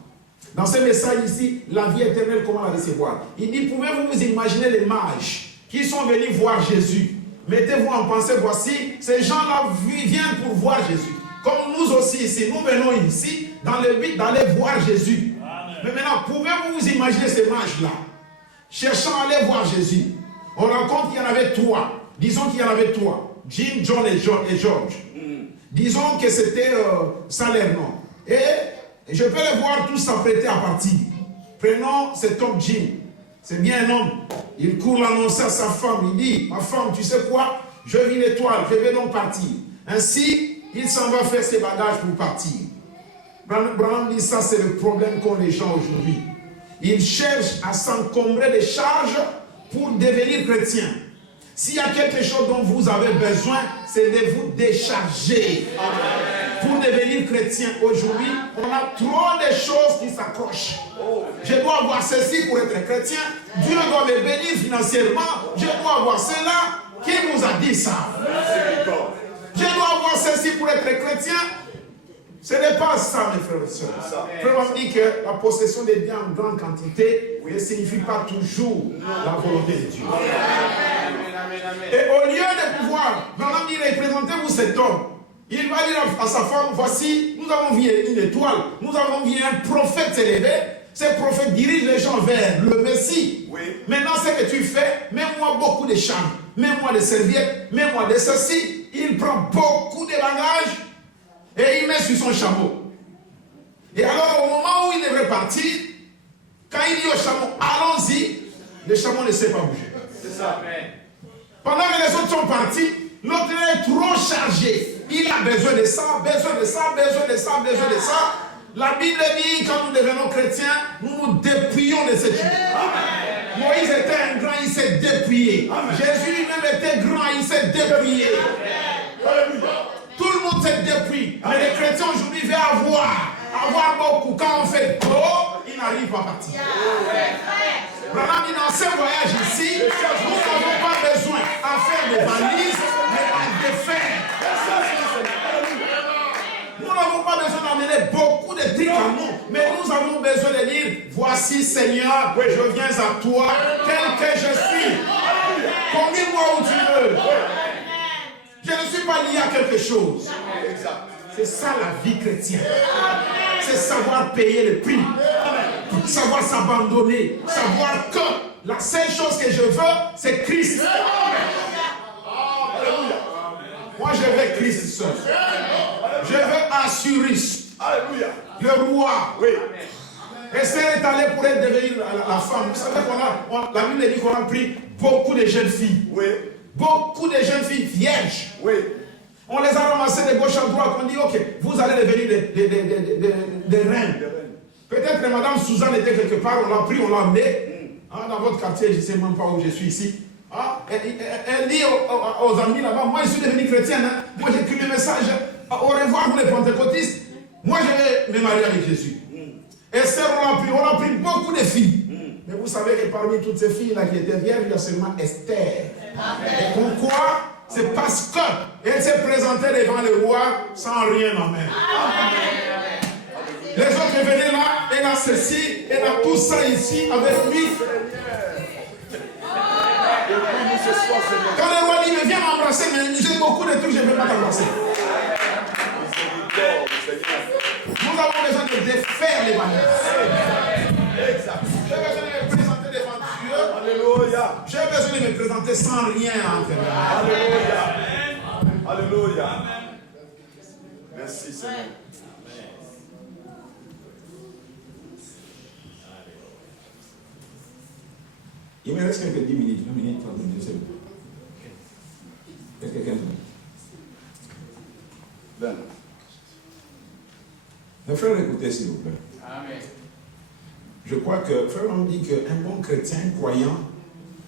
Dans ce message ici, la vie éternelle, comment la recevoir? Il dit, pouvez-vous vous imaginer les mages qui sont venus voir Jésus? Mettez-vous en pensée, voici, ces gens-là viennent pour voir Jésus. Comme nous aussi ici, nous venons ici dans le but d'aller voir Jésus. Amen. Mais maintenant, pouvez-vous vous imaginer ces mages-là cherchant à aller voir Jésus? On raconte qu'il y en avait trois. Disons qu'il y en avait trois. Jim, John et George. Disons que c'était ça leur nom. Et je peux les voir tous s'apprêter à partir. Prenons cet homme Jim. C'est bien un homme. Il court l'annoncer à sa femme. Il dit, ma femme, tu sais quoi? Je vis l'étoile, je vais donc partir. Ainsi, il s'en va faire ses bagages pour partir. Branham dit ça, c'est le problème qu'ont les gens aujourd'hui. Ils cherchent à s'encombrer des charges pour devenir chrétiens. S'il y a quelque chose dont vous avez besoin, c'est de vous décharger. Pour devenir chrétien aujourd'hui, on a trop de choses qui s'accrochent. Je dois avoir ceci pour être chrétien. Dieu doit me bénir financièrement. Je dois avoir cela. Qui vous a dit ça? Je dois avoir ceci pour être chrétien. Ce n'est pas ça, mes frères et sœurs. Frère m'a dit que la possession des biens en grande quantité ne signifie pas toujours la volonté de Dieu. Et au lieu de pouvoir, Branham dit, représentez-vous cet homme. Il va dire à sa femme, voici, nous avons vu une étoile, nous avons vu un prophète s'élever. Ce prophète dirige les gens vers le Messie. Oui. Maintenant, ce que tu fais, mets-moi beaucoup de champs, mets-moi des serviettes, mets-moi de ceci. Il prend beaucoup de bagages et il met sur son chameau. Et alors, au moment où il devrait partir, quand il dit au chameau, allons-y, le chameau ne sait pas bouger. C'est ça. Pendant que les autres sont partis, l'autre est trop chargé. Il a besoin de ça, besoin de ça, besoin de ça, besoin de ça. La Bible dit, quand nous devenons chrétiens, nous nous dépouillons de cette chose. Moïse était un grand, il s'est dépouillé. Jésus lui-même était grand, il s'est dépouillé. Tout le monde s'est dépouillé. Mais les chrétiens aujourd'hui veulent avoir beaucoup. Quand on fait trop, ils n'arrivent pas à partir. Branham dit, dans ce voyage ici, nous n'avons pas besoin à faire des valises, mais à défaire. Nous n'avons pas besoin d'emmener beaucoup de trucs à nous, mais nous avons besoin de dire, voici Seigneur, je viens à toi, tel que je suis. Conduis-moi où tu veux. Je ne suis pas lié à quelque chose. C'est ça la vie chrétienne. C'est savoir payer le prix. Savoir s'abandonner. Savoir que la seule chose que je veux, c'est Christ. Moi, je veux Christ seul. Je veux Assuris. Le roi. Esther est allée pour devenir la femme. Vous savez la Bible dit qu'on a pris beaucoup de jeunes filles. Beaucoup de jeunes filles vierges. On les a ramassées de gauche à droite. On dit, ok, vous allez devenir des reines. Peut-être que Madame Suzanne était quelque part, on l'a pris, on l'a amené. Dans votre quartier, je ne sais même pas où je suis ici. Elle dit aux amis là-bas, moi je suis devenu chrétienne. Moi j'écris le message, au revoir pour les pentecôtistes. Moi je vais me marier avec Jésus. Esther, on a pris beaucoup de filles. Mais vous savez que parmi toutes ces filles-là qui étaient vierges, il y a seulement Esther. Et pourquoi? C'est parce qu'elle s'est présentée devant le roi sans rien en main. Les autres venaient là, elle a ceci, elle a tout ça ici avec lui. Quand le roi dit, mais viens m'embrasser, mais j'ai beaucoup de trucs, je ne vais pas t'embrasser. Nous avons besoin de défaire les manières. J'ai besoin de me présenter devant Dieu. Alléluia. J'ai besoin de me présenter sans rien en fait. Alléluia. Alléluia. Merci Seigneur. Il me reste quelques 10 minutes, 1 minute, 30 minutes, c'est bon. Quelques 15 minutes. Ben. Mes frères, écoutez s'il vous plaît. Amen. Je crois que frère on dit qu'un bon chrétien, croyant,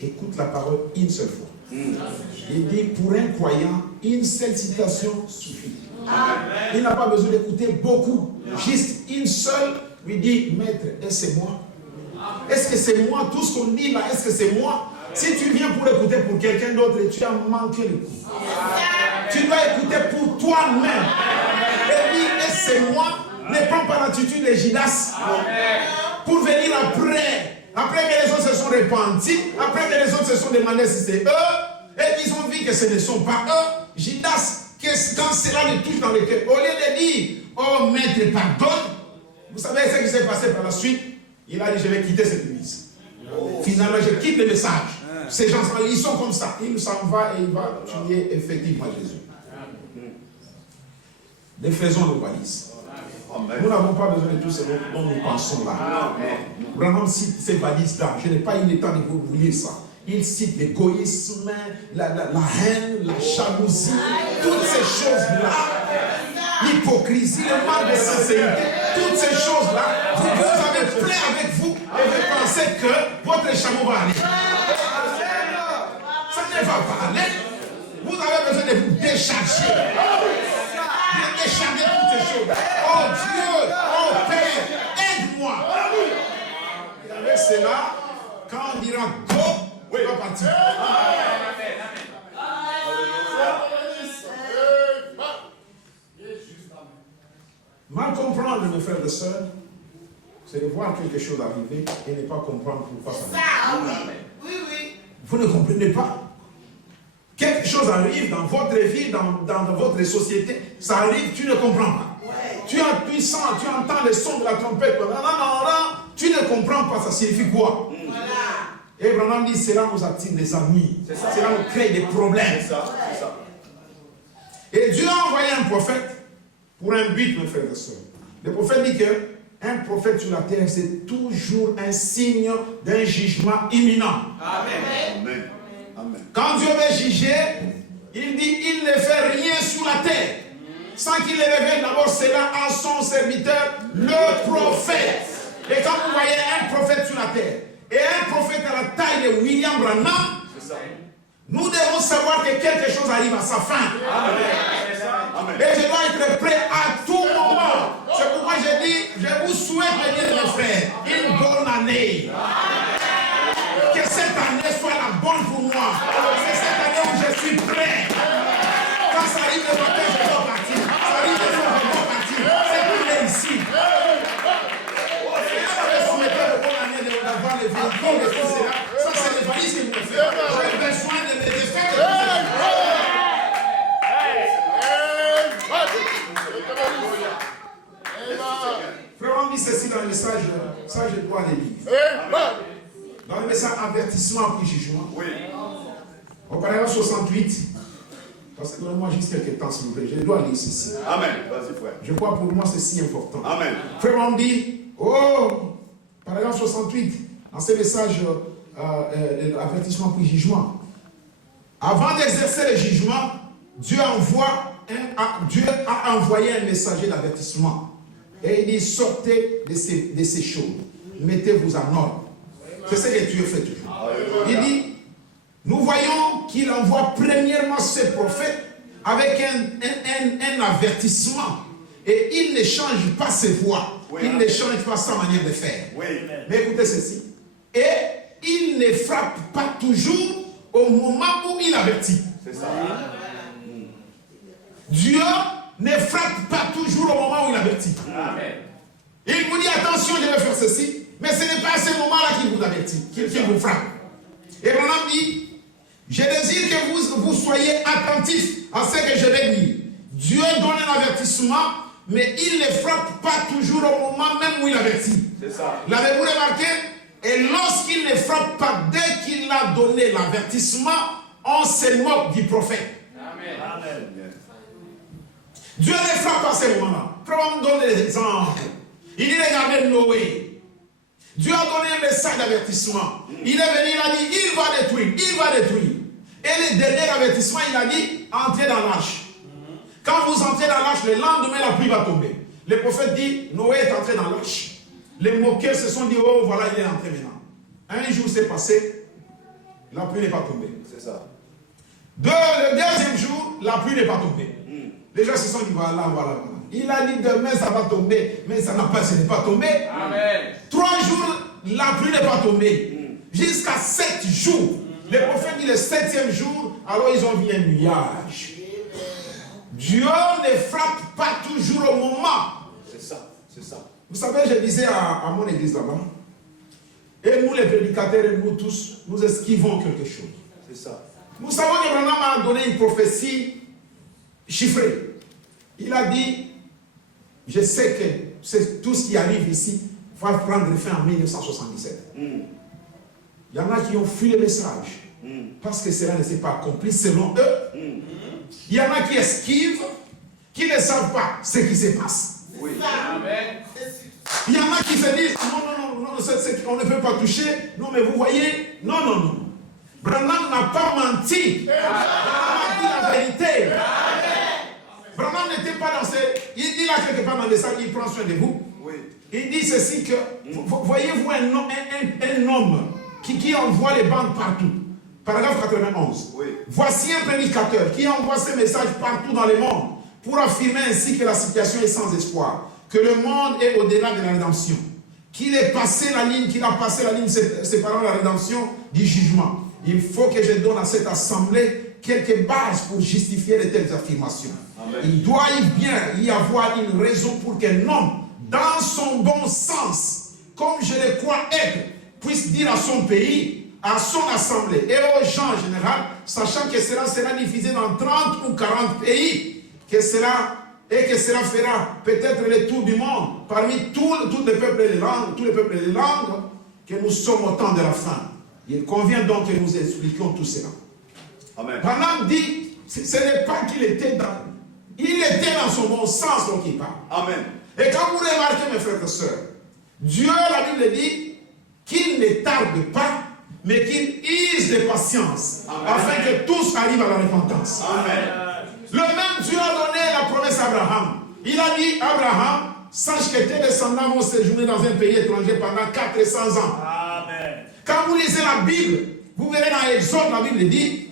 écoute la parole une seule fois. Il dit pour un croyant, une seule citation suffit. Amen. Il n'a pas besoin d'écouter beaucoup. Juste une seule lui dit, maître, est-ce que c'est moi? Est-ce que c'est moi? Tout ce qu'on dit là, est-ce que c'est moi? Si tu viens pour écouter pour quelqu'un d'autre, tu as manqué le coup. Tu dois écouter pour toi-même. Et dire, est-ce que c'est moi? Ne prends pas l'attitude de Judas pour venir après que les autres se sont repentis, après que les autres se sont demandé si c'est eux, et qu'ils ont vu que ce ne sont pas eux. Judas, quand cela le touche dans le cœur, au lieu de dire, oh maître, pardonne, vous savez ce qui s'est passé par la suite? Il a dit, je vais quitter cette église. Finalement, je quitte le message. Ces gens, ils sont comme ça. Il s'en va et il va tuer effectivement Jésus. Défaisons nos valises. Nous n'avons pas besoin de tout ce dont nous pensons là. Branham cite ces valises-là. Je n'ai pas eu le temps de vous lire ça. Il cite l'égoïsme, la haine, la jalousie, toutes ces choses-là. L'hypocrisie, le manque de sincérité. toutes ces choses-là, vous avez plein avec vous et vous pensez que votre chameau va aller. Ça ne va pas aller. Vous avez besoin de vous décharger. De décharger toutes ces choses. Oh Dieu, oh Père, aide-moi. Et avec cela, quand on dira go, il va partir. Mal comprendre, mes frères et sœurs, c'est de voir quelque chose arriver et ne pas comprendre pourquoi ça arrive. Oui. Vous ne comprenez pas. Quelque chose arrive dans votre vie, dans votre société, ça arrive, tu ne comprends pas. Ouais. Tu es puissant, tu entends le son de la trompette, tu ne comprends pas, ça signifie quoi? Voilà. Et Branham dit, cela nous attire des amis, cela nous crée des problèmes. C'est ça. Et Dieu a envoyé un prophète pour un but, mes frères et sœurs. Le prophète dit que un prophète sur la terre, c'est toujours un signe d'un jugement imminent. Amen. Quand Dieu veut juger, il dit, il ne fait rien sur la terre sans qu'il ne révèle d'abord cela à son serviteur, le prophète. Et quand vous voyez un prophète sur la terre, et un prophète à la taille de William Branham, nous devons savoir que quelque chose arrive à sa fin. Amen. Et je dois être prêt à tout moment. C'est pourquoi je dis, je vous souhaite, mes frères, une bonne année. Que cette année soit la bonne pour moi. C'est cette année où je suis prêt. Quand ça arrive le matin, je dois partir. Ça arrive le soir, je dois partir. C'est pour les ici. Je souhaite une bonne année d'avoir les véhicules et tout cela. Ça, c'est les valises que vous me faites. J'ai besoin de me défaire. Frère, on dit ceci dans le message, ça je dois le lire. Dans le message avertissement puis jugement. Oui. Au paragraphe 68, parce que donnez-moi juste quelques temps s'il vous plaît, je dois lire ceci. Amen. Vas-y, frère. Je crois pour moi c'est si important. Amen. Frère, on dit, paragraphe 68, dans ce message avertissement puis jugement. Avant d'exercer le jugement, Dieu a envoyé un messager d'avertissement. Et il dit, sortez de ces choses. Mettez-vous en ordre. C'est ce que Dieu fait toujours. Il dit, nous voyons qu'il envoie premièrement ce prophète avec un avertissement. Et il ne change pas ses voix. Il ne change pas sa manière de faire. Mais écoutez ceci. Et il ne frappe pas toujours au moment où il avertit. C'est ça. Dieu ne frappe pas toujours au moment où il avertit. Amen. Il vous dit attention, je vais faire ceci, mais ce n'est pas à ce moment-là qu'il vous avertit, qu'il vous frappe. Et Branham dit, je désire que vous soyez attentifs à ce que je vais dire. Dieu donne un avertissement, mais il ne frappe pas toujours au moment même où il avertit. C'est ça. L'avez-vous remarqué? Et lorsqu'il ne frappe pas, dès qu'il a donné l'avertissement, on se moque du prophète. Amen. Dieu ne frappe pas à ce moment-là. Probablement donner des exemples. Il dit, regardez Noé. Dieu a donné un message d'avertissement. Il est venu, il a dit, il va détruire. Et le dernier avertissement, il a dit, entrez dans l'arche. Quand vous entrez dans l'arche, le lendemain, la pluie va tomber. Le prophète dit, Noé est entré dans l'arche. Les moqueurs se sont dit, oh voilà, il est entré maintenant. Un jour s'est passé, la pluie n'est pas tombée. C'est ça. Le deuxième jour, la pluie n'est pas tombée. Les gens se sont dit, voilà. Il a dit, demain ça va tomber, mais ce n'est pas tombé. Amen. 3 jours, la pluie n'est pas tombée. Jusqu'à 7 jours. Le prophète dit le 7e jour, alors ils ont vu un nuage. Dieu ne frappe pas toujours au moment. C'est ça. Vous savez, je disais à mon église là-bas, et nous les prédicateurs et nous tous, nous esquivons quelque chose. C'est ça. Nous savons que Branham a donné une prophétie chiffrée. Il a dit, je sais que c'est tout ce qui arrive ici va prendre fin en 1977. Il y en a qui ont fui le message parce que cela ne s'est pas accompli selon eux. Il y en a qui esquivent, qui ne savent pas ce qui se passe. Oui. Amen. Il y en a qui se disent, non, on ne peut pas toucher. Non, mais vous voyez, non. Branham n'a pas menti. Branham a dit la vérité. Branham n'était pas dans ces... Il dit là quelque part dans les salles, il prend soin de vous. Oui. Il dit ceci que, voyez-vous un homme qui envoie les bandes partout. Paragraphe 91. Oui. Voici un prédicateur qui envoie ses messages partout dans le monde pour affirmer ainsi que la situation est sans espoir, que le monde est au-delà de la rédemption, qu'il a passé la ligne séparant la rédemption du jugement. Il faut que je donne à cette assemblée quelques bases pour justifier de telles affirmations. Amen. Il doit bien y avoir une raison pour qu'un homme, dans son bon sens, comme je le crois être, puisse dire à son pays, à son assemblée et aux gens en général, sachant que cela sera diffusé dans 30 ou 40 pays, que cela fera peut-être le tour du monde, parmi tous les peuples et les langues, que nous sommes au temps de la fin. Il convient donc que nous expliquions tout cela. Amen. Branham dit, ce n'est pas qu'il était dans son bon sens donc il parle. Amen. Et quand vous remarquez, mes frères et sœurs, Dieu, la Bible dit, qu'il ne tarde pas, mais qu'il use de patience, afin que tous arrivent à la repentance. Amen. Le même Dieu a donné la promesse à Abraham. Il a dit, Abraham, sache que tes descendants vont séjourner dans un pays étranger pendant 400 ans. Amen. Quand vous lisez la Bible, vous verrez dans Exode, la Bible dit,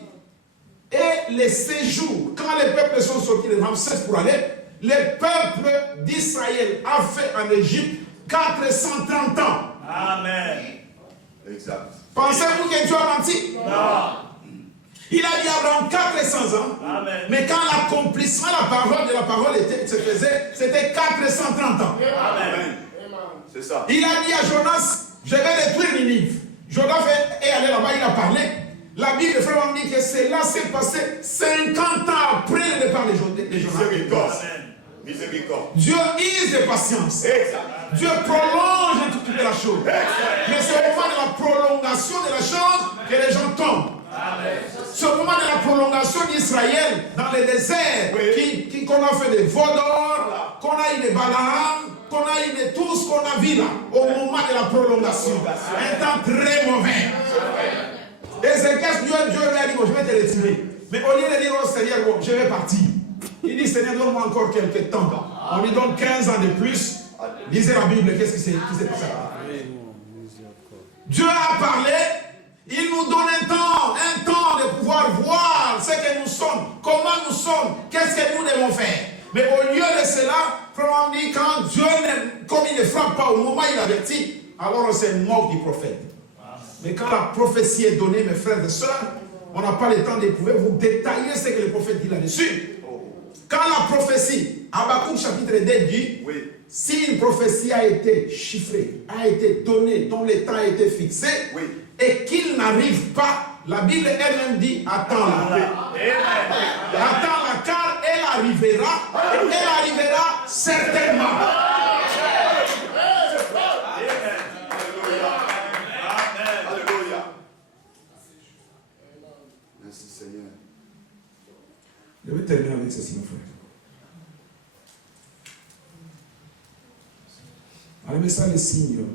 et les séjours, quand les peuples sont sortis de Ramsès pour aller, le peuple d'Israël a fait en Égypte 430 ans. Amen. Exact. Pensez-vous que Dieu a menti? Non. Il a dit à Abraham 400 ans. Amen. Mais quand l'accomplissement de la parole se faisait, c'était 430 ans. Amen. C'est ça. Il a dit à Jonas, je vais détruire Ninive. Jonas est allé là-bas, il a parlé. La Bible, frère, dit que cela s'est passé 50 ans après le départ de Jonas. Miséricorde. Dieu use de patience. Exact. Dieu prolonge toute la chose. Exact. Mais c'est au moment de la prolongation de la chose que les gens tombent. C'est au moment de la prolongation d'Israël dans le désert qu'on a fait des veaux d'or, qu'on a eu des Balaam, qu'on a eu de tout ce qu'on a vu là, au moment de la prolongation. Un temps très mauvais. Ézéchiel, Dieu lui a dit, bon, je vais te retirer. Mais au lieu de dire au Seigneur, bon, je vais partir. Il dit, Seigneur, donne-moi encore quelques temps. On lui donne 15 ans de plus. Lisez la Bible, qu'est-ce qui s'est passé? Dieu a parlé, il nous donne un temps de pouvoir voir ce que nous sommes, comment nous sommes, qu'est-ce que nous devons faire. Mais au lieu de cela, on dit, quand Dieu, comme il ne frappe pas au moment où il avertit, alors on se moque du prophète. Mais quand la prophétie est donnée, mes frères et sœurs, on n'a pas le temps de pouvoir vous détailler ce que le prophète dit là-dessus. Quand la prophétie, Habakkuk chapitre 2 dit, si une prophétie a été chiffrée, a été donnée, dont le temps a été fixé, et qu'il n'arrive pas, la Bible elle-même dit, attends-la. Attends-la, car elle arrivera certainement. Merci Seigneur. Je vais terminer avec ceci, mon frère. Allez, ça les signes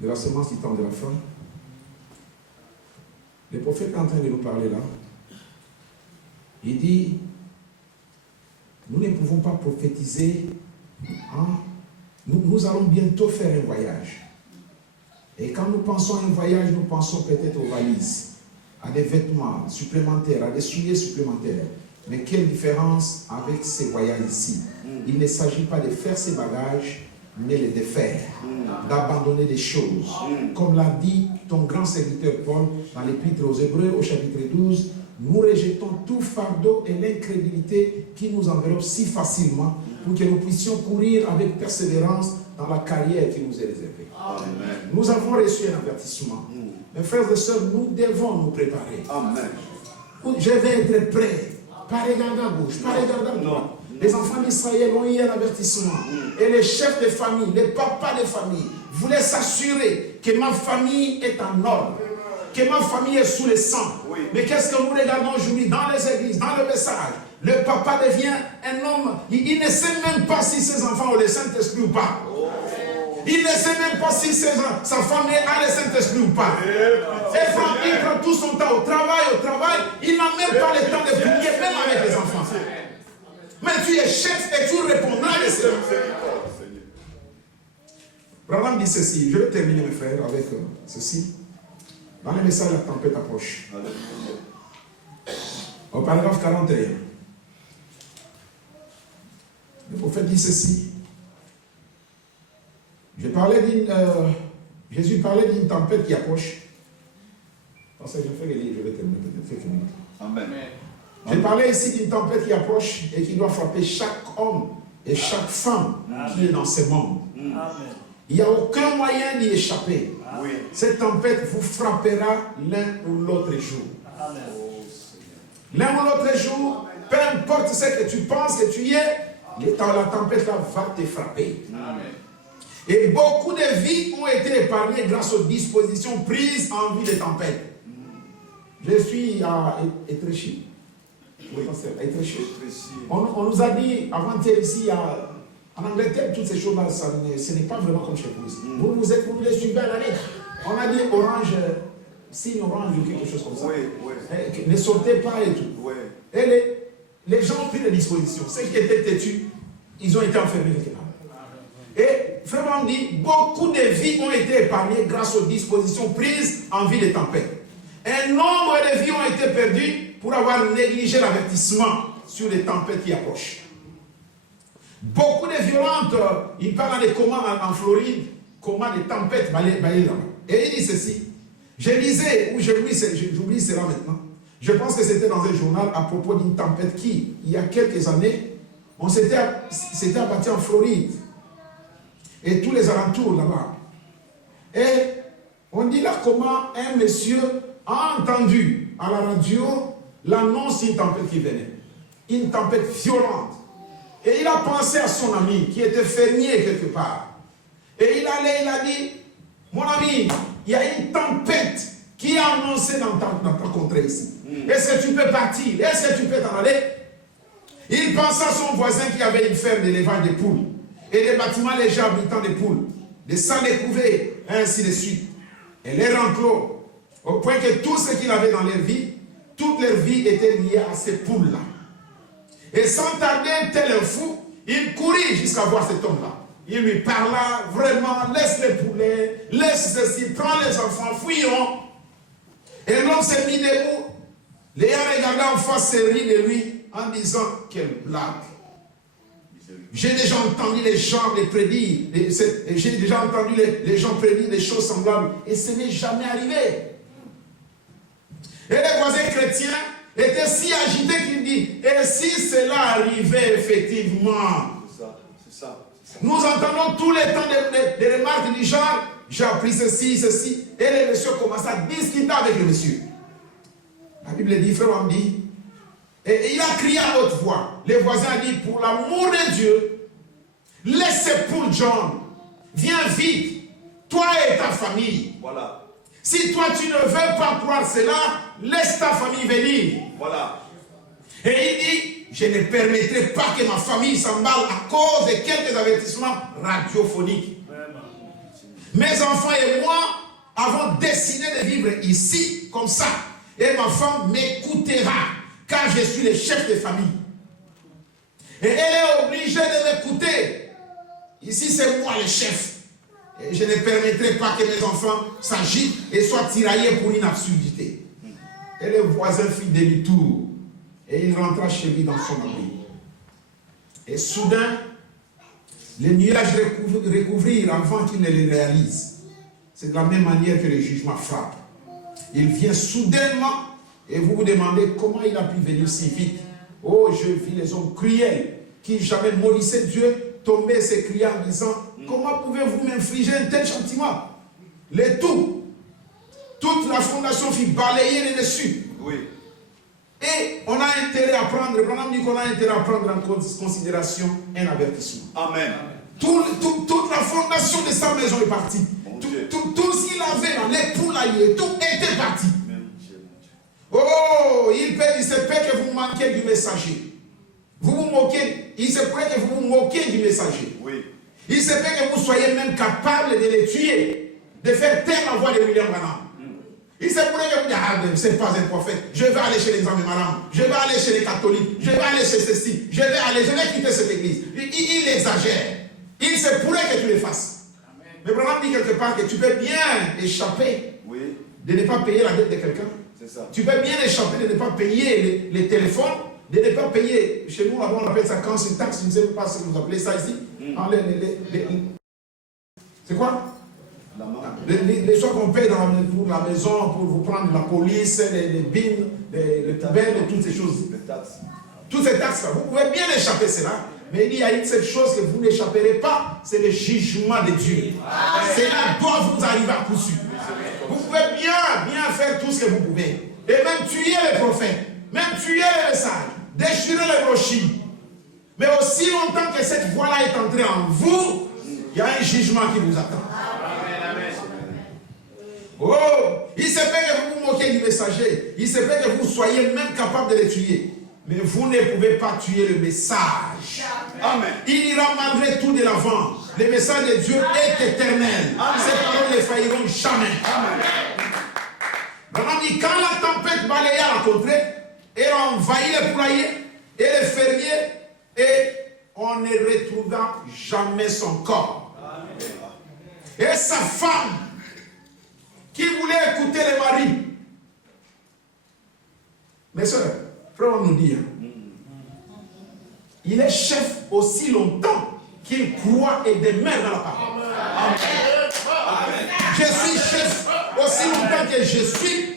de la semence du temps de la fin. Le prophète est en train de nous parler là. Il dit, nous ne pouvons pas prophétiser. Hein? Nous allons bientôt faire un voyage. Et quand nous pensons à un voyage, nous pensons peut-être aux valises, à des vêtements supplémentaires, à des souliers supplémentaires. Mais quelle différence avec ces voyages ici? Il ne s'agit pas de faire ses bagages, mais de défaire, d'abandonner des choses. Comme l'a dit ton grand serviteur Paul dans l'Épître aux Hébreux au chapitre 12, nous rejetons tout fardeau et l'incrédulité qui nous enveloppe si facilement pour que nous puissions courir avec persévérance dans la carrière qui nous est réservée. Amen. Nous avons reçu un avertissement. Mes frères et sœurs, nous devons nous préparer. Amen. Je vais être prêt. Pas regarder à gauche, pas regarder à droite. Les enfants d'Israël ont eu un avertissement. Et les chefs de famille, les papas de famille voulaient s'assurer que ma famille est en ordre, que ma famille est sous le sang. Mais qu'est-ce que nous regardons aujourd'hui dans les églises, dans le message? Le papa devient un homme, il ne sait même pas si ses enfants ont le Saint-Esprit ou pas. Il ne sait même pas si sa femme a le Saint-Esprit ou pas. Et il prend tout son temps au travail, il n'a même pas le temps de prier, même avec les enfants. Mais tu es chef et tu répondras de cela. Branham dit ceci. Je vais terminer, mes frères, avec ceci. Dans les messages, la tempête approche. Au paragraphe 41. Le prophète dit ceci. Jésus parlait d'une tempête qui approche. Parce que je vais terminer peut-être quelques minutes. Amen. J'ai parlé ici d'une tempête qui approche et qui doit frapper chaque homme et chaque femme qui est dans ce monde. Amen. Il n'y a aucun moyen d'y échapper. Oui. Cette tempête vous frappera l'un ou l'autre jour. Amen. L'un ou l'autre jour, peu importe ce que tu penses que tu y es, la tempête là va te frapper. Amen. Et beaucoup de vies ont été épargnées grâce aux dispositions prises en vue des tempêtes. Je suis à Étréchy. Oui, Étréchy. On nous a dit avant-hier ici, en Angleterre, toutes ces choses-là, ce n'est pas vraiment comme chez vous. Vous les suivez à l'année. On a dit orange, signe orange ou quelque chose comme ça. Oui, oui. Ne sautez pas et tout. Oui. Et les gens ont pris des dispositions. Ceux qui étaient têtus, ils ont été enfermés quelque part. Et vraiment dit, beaucoup de vies ont été épargnées grâce aux dispositions prises en vue des tempêtes. Un nombre de vies ont été perdues pour avoir négligé l'avertissement sur les tempêtes qui approchent. Beaucoup de violentes, il parle des comas en Floride, comas de tempêtes balayées là-bas. Et il dit ceci, je lisais, ou j'oublie cela maintenant, je pense que c'était dans un journal à propos d'une tempête qui, il y a quelques années, s'était abattu en Floride. Et tous les alentours là-bas. Et on dit là comment un monsieur a entendu à la radio l'annonce d'une tempête qui venait. Une tempête violente. Et il a pensé à son ami qui était fermier quelque part. Et il a dit, mon ami, il y a une tempête qui est annoncée dans ta contrée ici. Est-ce que tu peux partir? Est-ce que tu peux t'en aller? Il pensa à son voisin qui avait une ferme d'élevage de poules. Et des bâtiments légers abritant des poules, des salles découvertes, ainsi de suite. Et les enclos, au point que tout ce qu'il avait dans leur vie, toute leur vie était liée à ces poules-là. Et sans tarder, tel un fou, il courut jusqu'à voir cet homme-là. Il lui parla vraiment, laisse les poulets, laisse ceci, prends les enfants, fuyons. Et l'homme s'est mis debout, l'ayant regardé en face, s'est ri de lui en disant, quelle blague. J'ai déjà entendu les gens les prédire, j'ai déjà entendu les gens prédire des choses semblables et ce n'est jamais arrivé. Et les voisins chrétiens étaient si agités qu'ils disent, et si cela arrivait effectivement? C'est ça. Nous entendons tous les temps des remarques du genre, j'ai appris ceci, ceci, et les messieurs commencent à discuter avec les messieurs. La Bible dit, frère, on dit, et il a crié à haute voix. Les voisins ont dit, pour l'amour de Dieu, laisse ces poules jaunes. Viens vite, toi et ta famille. Voilà. Si toi tu ne veux pas croire cela, laisse ta famille venir. Voilà. Et il dit, je ne permettrai pas que ma famille s'emballe à cause de quelques avertissements radiophoniques. Mes enfants et moi avons décidé de vivre ici comme ça. Et ma femme m'écoutera. Car je suis le chef de famille. Et elle est obligée de m'écouter. Ici, c'est moi le chef. Et je ne permettrai pas que mes enfants s'agitent et soient tiraillés pour une absurdité. Et le voisin fit demi-tour. Et il rentra chez lui dans son abri. Et soudain, les nuages recouvrirent avant qu'il ne les réalise. C'est de la même manière que le jugement frappe. Il vient soudainement. Et vous vous demandez comment il a pu venir si vite. Oh, je vis les hommes cruels qui jamais maudissaient Dieu tomber et s'écrier en disant, comment pouvez-vous m'infliger un tel châtiment? Toute la fondation fut balayée de dessus. Oui. Et on a intérêt à prendre, Branham dit qu'on a intérêt à prendre en considération un avertissement. Amen. Toute la fondation de sa maison est partie. Tout ce qu'il avait dans les poulaillers, tout était parti. Oh, il se peut que vous manquiez du messager. Vous vous moquez. Il se peut que vous vous moquez du messager. Oui. Il se peut que vous soyez même capable de les tuer, de faire taire la voix de William Branham. Il se pourrait que vous dites, ah, ce n'est pas un prophète. Je vais aller chez les hommes malades. Je vais aller chez les catholiques. Je vais aller chez ceci. Je vais quitter cette église. Il exagère. Il se pourrait que tu le fasses. Mais Branham dit quelque part que tu peux bien échapper de ne pas payer la dette de quelqu'un. C'est ça. Tu peux bien échapper de ne pas payer les téléphones, de ne pas payer, chez nous là-bas on appelle ça quand c'est taxe, je ne sais pas ce que vous appelez ça ici. C'est quoi? Les choses qu'on paye pour la maison, pour vous prendre la police, les bines, les poubelles, toutes ces choses. Les taxes. Toutes ces taxes-là, vous pouvez bien échapper cela. Mais il y a une seule chose que vous n'échapperez pas, c'est le jugement de Dieu. Cela doit vous arriver à coup sûr. Vous pouvez bien faire tout ce que vous pouvez. Et même tuer les prophètes, même tuer les messages, déchirer les brochures. Mais aussi longtemps que cette voie-là est entrée en vous, il y a un jugement qui vous attend. Oh, il se peut que vous vous moquez du messager. Il se peut que vous soyez même capable de le tuer. Mais vous ne pouvez pas tuer le message. Amen. Il ira malgré tout de l'avant. Le message de Dieu est éternel. Ces paroles ne failliront jamais. Amen. Dit, quand la tempête balaya la contrée, elle a envahi les poulaillers et les fermiers, et on ne retrouva jamais son corps. Amen. Et sa femme, qui voulait écouter les maris. Mes soeurs, frère, on nous dit, il est chef aussi longtemps qu'il croit et demeure dans la parole. Amen. Je suis chef aussi longtemps que je suis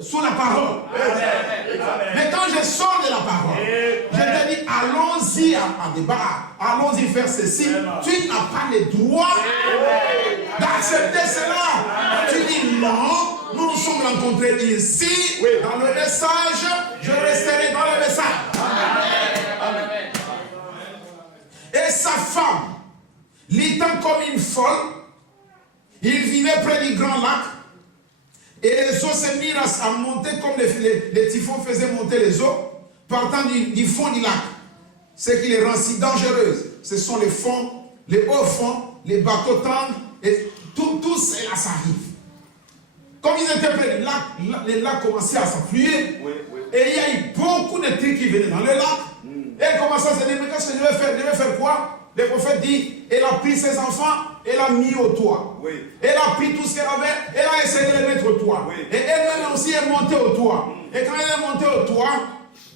sous la parole. Amen. Mais quand je sors de la parole, je te dis, allons-y à débat, allons-y faire ceci. Tu n'as pas le droit d'accepter cela. Tu dis non, nous nous sommes rencontrés ici, dans le message, je resterai dans le message. Amen. Et sa femme, l'étant comme une folle, il vivait près du grand lac, et les eaux se mirent à monter comme les typhons faisaient monter les eaux, partant du fond du lac. Ce qui les rend si dangereuses, ce sont les fonds, les hauts fonds, les bateaux tendres, et tout cela, ça arrive. Comme ils étaient près du lac, le lac commençait à s'affluer, et il y a eu beaucoup de trucs qui venaient dans le lac, et elle commençait à se dire, mais qu'est-ce que je vais faire? Je vais faire quoi? Le prophète dit, elle a pris ses enfants, elle a mis au toit. Elle a pris tout ce qu'elle avait, elle a essayé de les mettre au toit. Et elle-même aussi est montée au toit. Et quand elle est montée au toit,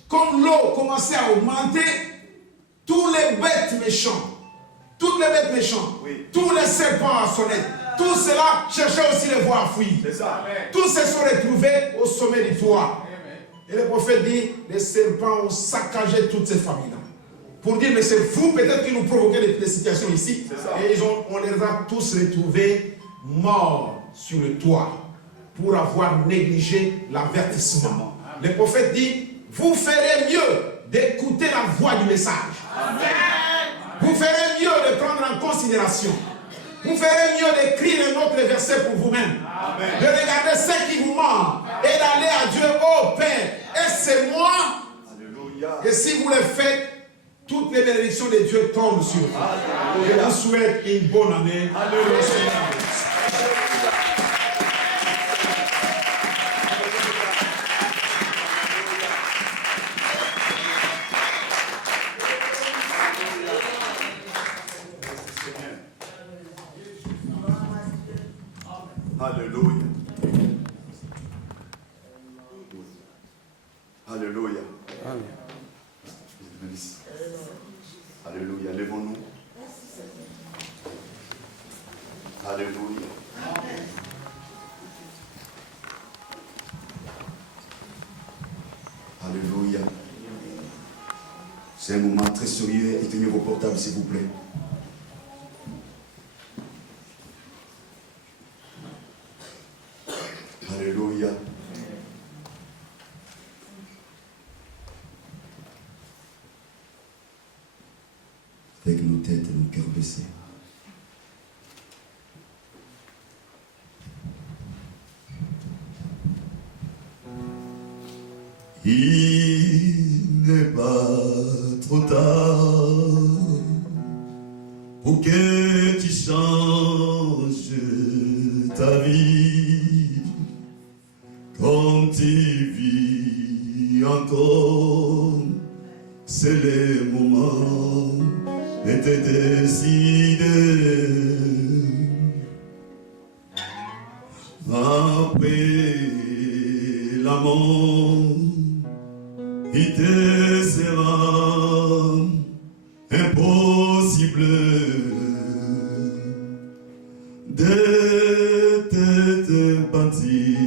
comme l'eau commençait à augmenter, tous les bêtes méchants, toutes les bêtes méchantes, tous les serpents à sonner, tout cela cherchait aussi les voies à fuir. Tous se sont retrouvés au sommet du toit. Et le prophète dit, les serpents ont saccagé toutes ces familles-là. Pour dire, mais c'est vous peut-être qui nous provoquez des situations ici. Et on les a tous retrouvés morts sur le toit pour avoir négligé l'avertissement. Le prophète dit, vous ferez mieux d'écouter la voix du message. Amen. Vous ferez mieux de prendre en considération. Vous ferez mieux d'écrire un autre verset pour vous-même. De regarder ceux qui vous mentent et d'aller à Dieu, oh Père, et c'est moi. Alléluia. Et si vous le faites, toutes les bénédictions de Dieu tombent sur vous. Je vous souhaite une bonne année. Alléluia. Alléluia. Alléluia. Alléluia. Lèvons-nous. Alléluia. Alléluia. C'est un moment très sérieux. Éteignez vos portables, s'il vous plaît. Alléluia. Avec nos têtes et nos cœurs baissés. Il n'est pas trop tard pour que tu changes ta vie. Quand tu vis encore, c'est le moment de te décider. l'amant, il te sera impossible de te bâtir.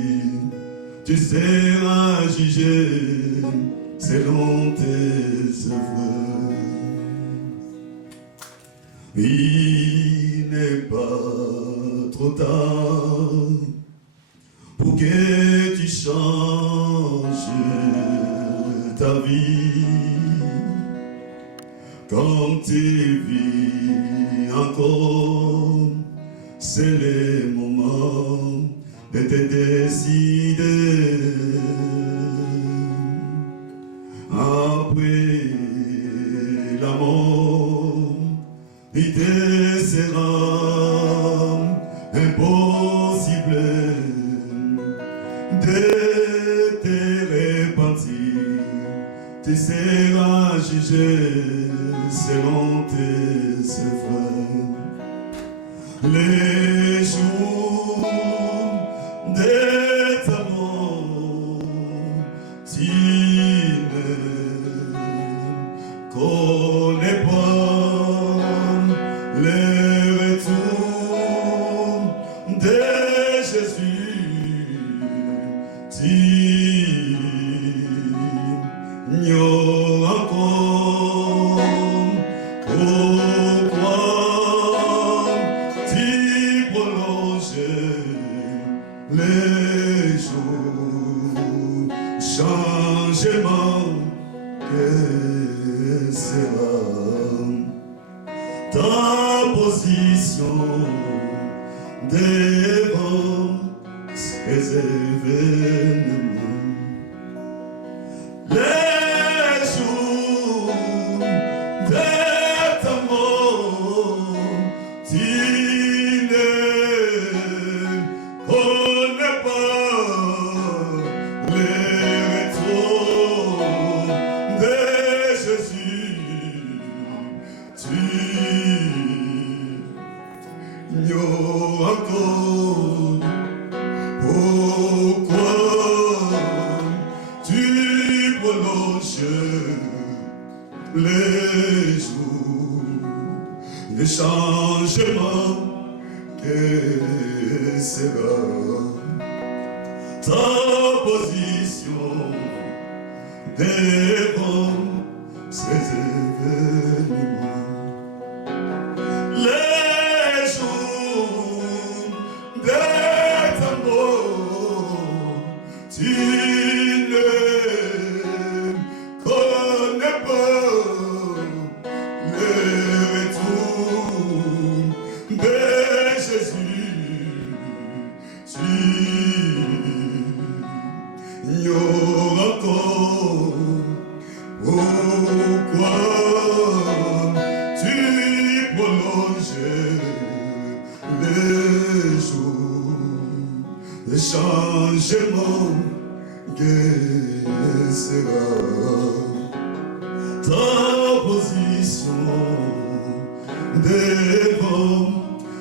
Tu seras jugé selon tes œuvres. Il n'est pas trop tard pour que tu changes ta vie. Quand tu vis encore, c'est le moment de te décider. Après la mort, il te sera impossible de te repentir. Tu seras jugé selon tes œuvres. Les jours de ta mort, tu ne connais pas le retour de Jésus. Tu ignores encore pourquoi tu prolonges les jours. Changement que sera ta position devant ces événements. Les jours de ta mort, tu ne connais pas le retour de Jésus. Tu ignores encore pourquoi tu prolonges les jours, les changements que sera ta position devant ces événements. Les jours de ta mort, tu ne connais pas le retour de Jésus. Tu ignores encore pourquoi tu prolonges les jours, les changements que sera ta position devant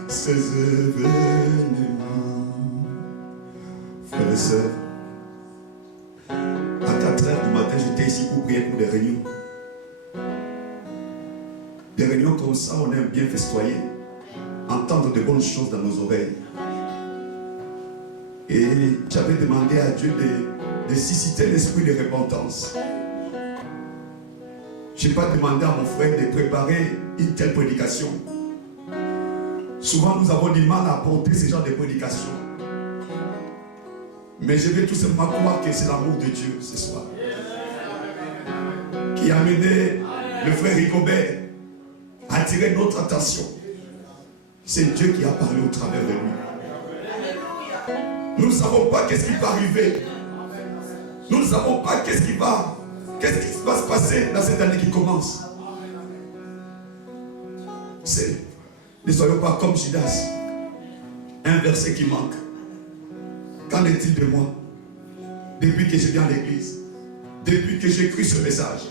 ces événements. Frères et sœurs, à 4 heures du matin, j'étais ici pour prier pour des réunions. Des réunions comme ça, on aime bien festoyer, entendre de bonnes choses dans nos oreilles. Et j'avais demandé à Dieu de susciter l'esprit de repentance. Je n'ai pas demandé à mon frère de préparer une telle prédication. Souvent, nous avons du mal à porter ce genre de prédication. Mais je vais tout simplement croire que c'est l'amour de Dieu ce soir qui a amené le frère Rigobert à attirer notre attention. C'est Dieu qui a parlé au travers de lui. Nous ne savons pas qu'est-ce qui va arriver. Nous ne savons pas qu'est-ce qui va se passer dans cette année qui commence. Ne soyons pas comme Judas. Un verset qui manque. Qu'en est-il de moi? Depuis que je viens à l'église, depuis que j'ai cru ce message,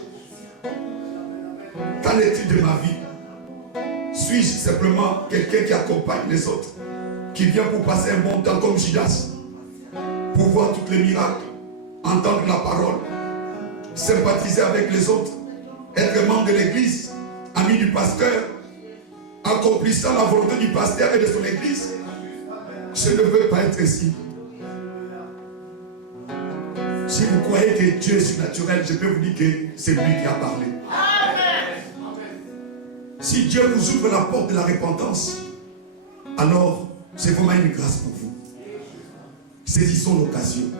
qu'en est-il de ma vie? Suis-je simplement quelqu'un qui accompagne les autres, qui vient pour passer un bon temps comme Judas, pour voir tous les miracles, entendre la parole, sympathiser avec les autres, être membre de l'église, ami du pasteur, accomplissant la volonté du pasteur et de son église. Je ne veux pas être ici. Si vous croyez que Dieu est surnaturel, je peux vous dire que c'est lui qui a parlé. Si Dieu vous ouvre la porte de la repentance, alors c'est vraiment une grâce pour vous. Saisissons l'occasion.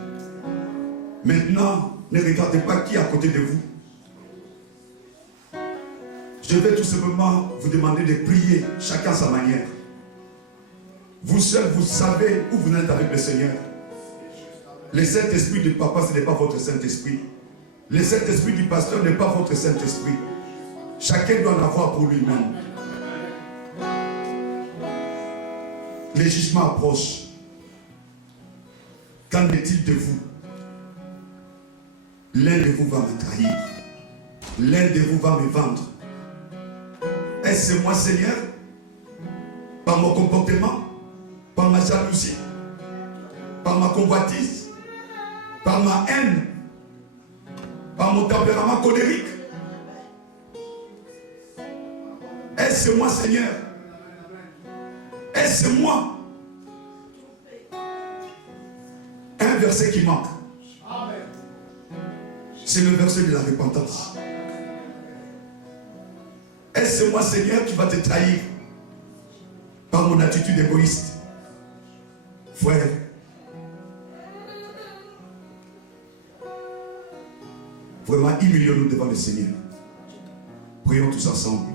Maintenant, ne regardez pas qui est à côté de vous. Je vais tout simplement vous demander de prier, chacun à sa manière. Vous seul, vous savez où vous êtes avec le Seigneur. Le Saint-Esprit du Papa, ce n'est pas votre Saint-Esprit. Le Saint-Esprit du pasteur n'est pas votre Saint-Esprit. Chacun doit en avoir pour lui-même. Le jugement approche. Qu'en est-il de vous? L'un de vous va me trahir. L'un de vous va me vendre. Est-ce moi, Seigneur? Par mon comportement? Par ma jalousie? Par ma convoitise? Par ma haine? Par mon tempérament colérique? Est-ce moi, Seigneur? Est-ce moi? Un verset qui manque. C'est le verset de la repentance. Est-ce moi, Seigneur, qui va te trahir par mon attitude égoïste? Frère, vraiment, humilions-nous devant le Seigneur. Prions tous ensemble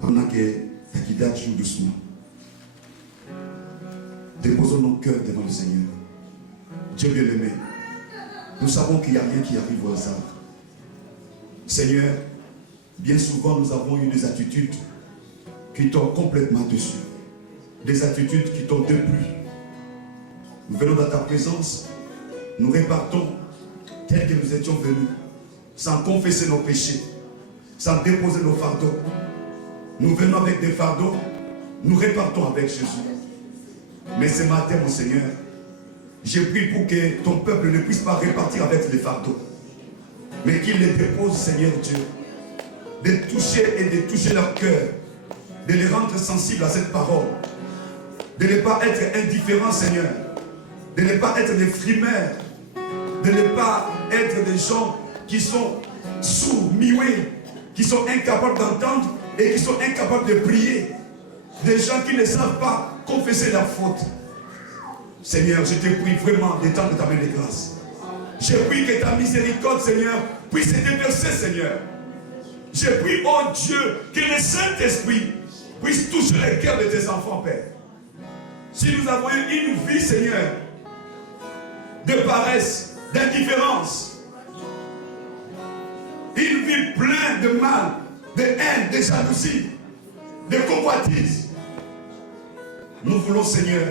pendant que Takida joue doucement. Déposons nos cœurs devant le Seigneur. Dieu bien-aimé, nous savons qu'il n'y a rien qui arrive au hasard. Seigneur, bien souvent nous avons eu des attitudes qui tombent complètement dessus. Des attitudes qui tombent déplues. Nous venons dans ta présence, nous répartons tel que nous étions venus, sans confesser nos péchés, sans déposer nos fardeaux. Nous venons avec des fardeaux, nous répartons avec Jésus. Mais ce matin, mon Seigneur, j'ai prié pour que ton peuple ne puisse pas répartir avec les fardeaux, mais qu'il les dépose, Seigneur Dieu, de toucher leur cœur, de les rendre sensibles à cette parole, de ne pas être indifférents, Seigneur, de ne pas être des frimeurs, de ne pas être des gens qui sont sourds, muets, qui sont incapables d'entendre et qui sont incapables de prier, des gens qui ne savent pas confesser leurs fautes. Seigneur, je te prie vraiment d'étendre ta main de grâce. Je prie que ta miséricorde, Seigneur, puisse se déverser, Seigneur. Je prie, oh Dieu, que le Saint-Esprit puisse toucher les cœurs de tes enfants, Père. Si nous avons eu une vie, Seigneur, de paresse, d'indifférence, une vie pleine de mal, de haine, de jalousie, de convoitise, nous voulons, Seigneur,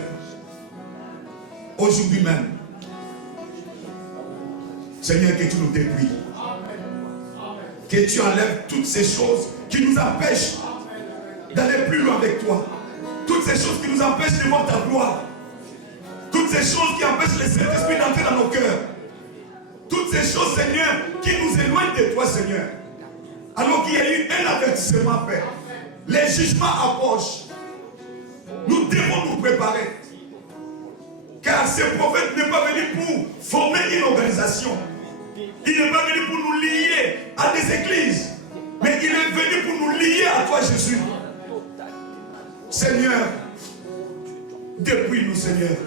aujourd'hui même, Seigneur, que tu nous dépouilles, que tu enlèves toutes ces choses qui nous empêchent d'aller plus loin avec toi, toutes ces choses qui nous empêchent de voir ta gloire, toutes ces choses qui empêchent le Saint-Esprit d'entrer dans nos cœurs, toutes ces choses, Seigneur, qui nous éloignent de toi, Seigneur. Alors qu'il y a eu un avertissement, Père, les jugements approchent. Nous devons nous préparer. Car ce prophète n'est pas venu pour former une organisation. Il n'est pas venu pour nous lier à des églises. Mais il est venu pour nous lier à toi, Jésus. Seigneur, dépouille-nous, Seigneur.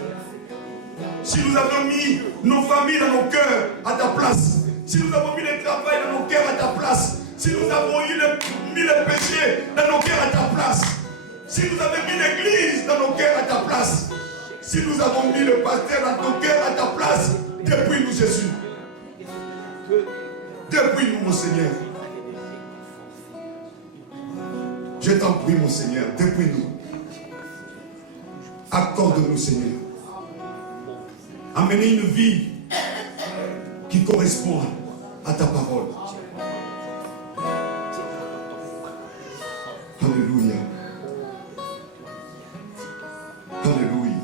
Si nous avons mis nos familles dans nos cœurs à ta place, si nous avons mis le travail dans nos cœurs à ta place, si nous avons mis le péché dans nos cœurs à ta place, si nous avons mis l'église dans nos cœurs à ta place, si nous avons mis le pasteur dans nos cœurs à ta place, dépouille-nous, Jésus. Dépouille-nous, mon Seigneur. Je t'en prie, mon Seigneur, dépouille-nous. Accorde-nous, Seigneur. Amenez une vie qui correspond à ta parole. Alléluia. Alléluia.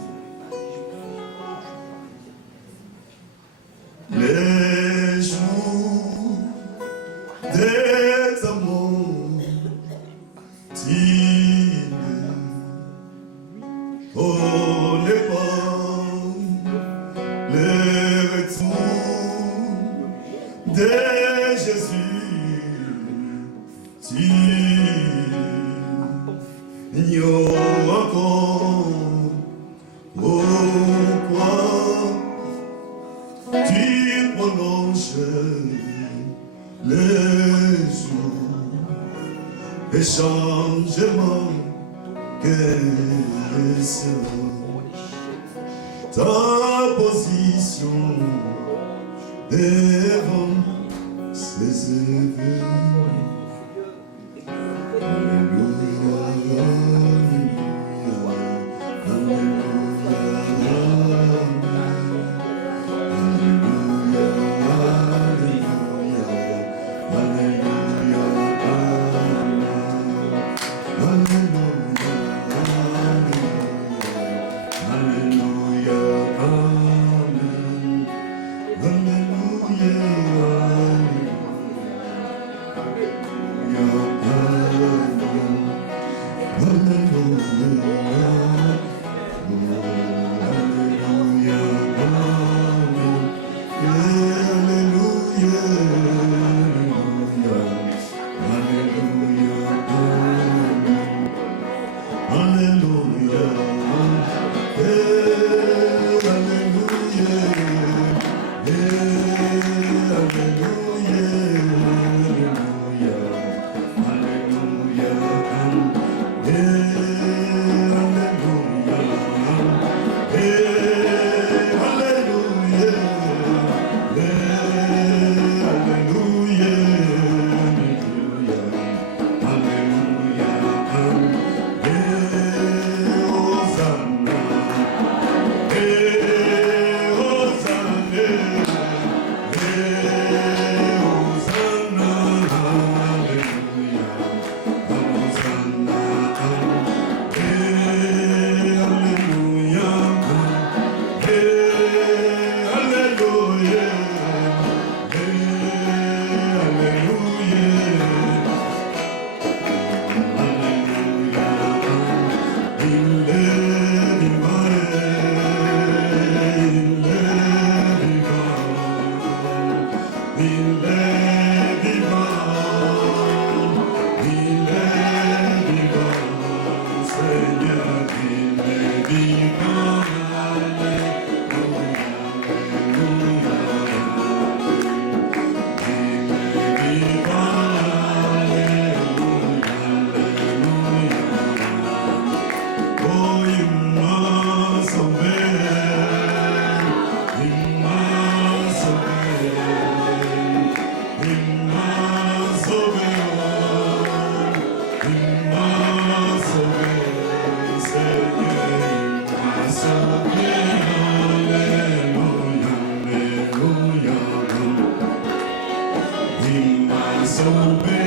retour de Jésus, tu ignores encore pourquoi tu prolonges les jours et changements que sera ta position devant ces événements. Alléluia, alléluia, alléluia, alléluia, alléluia, alléluia, So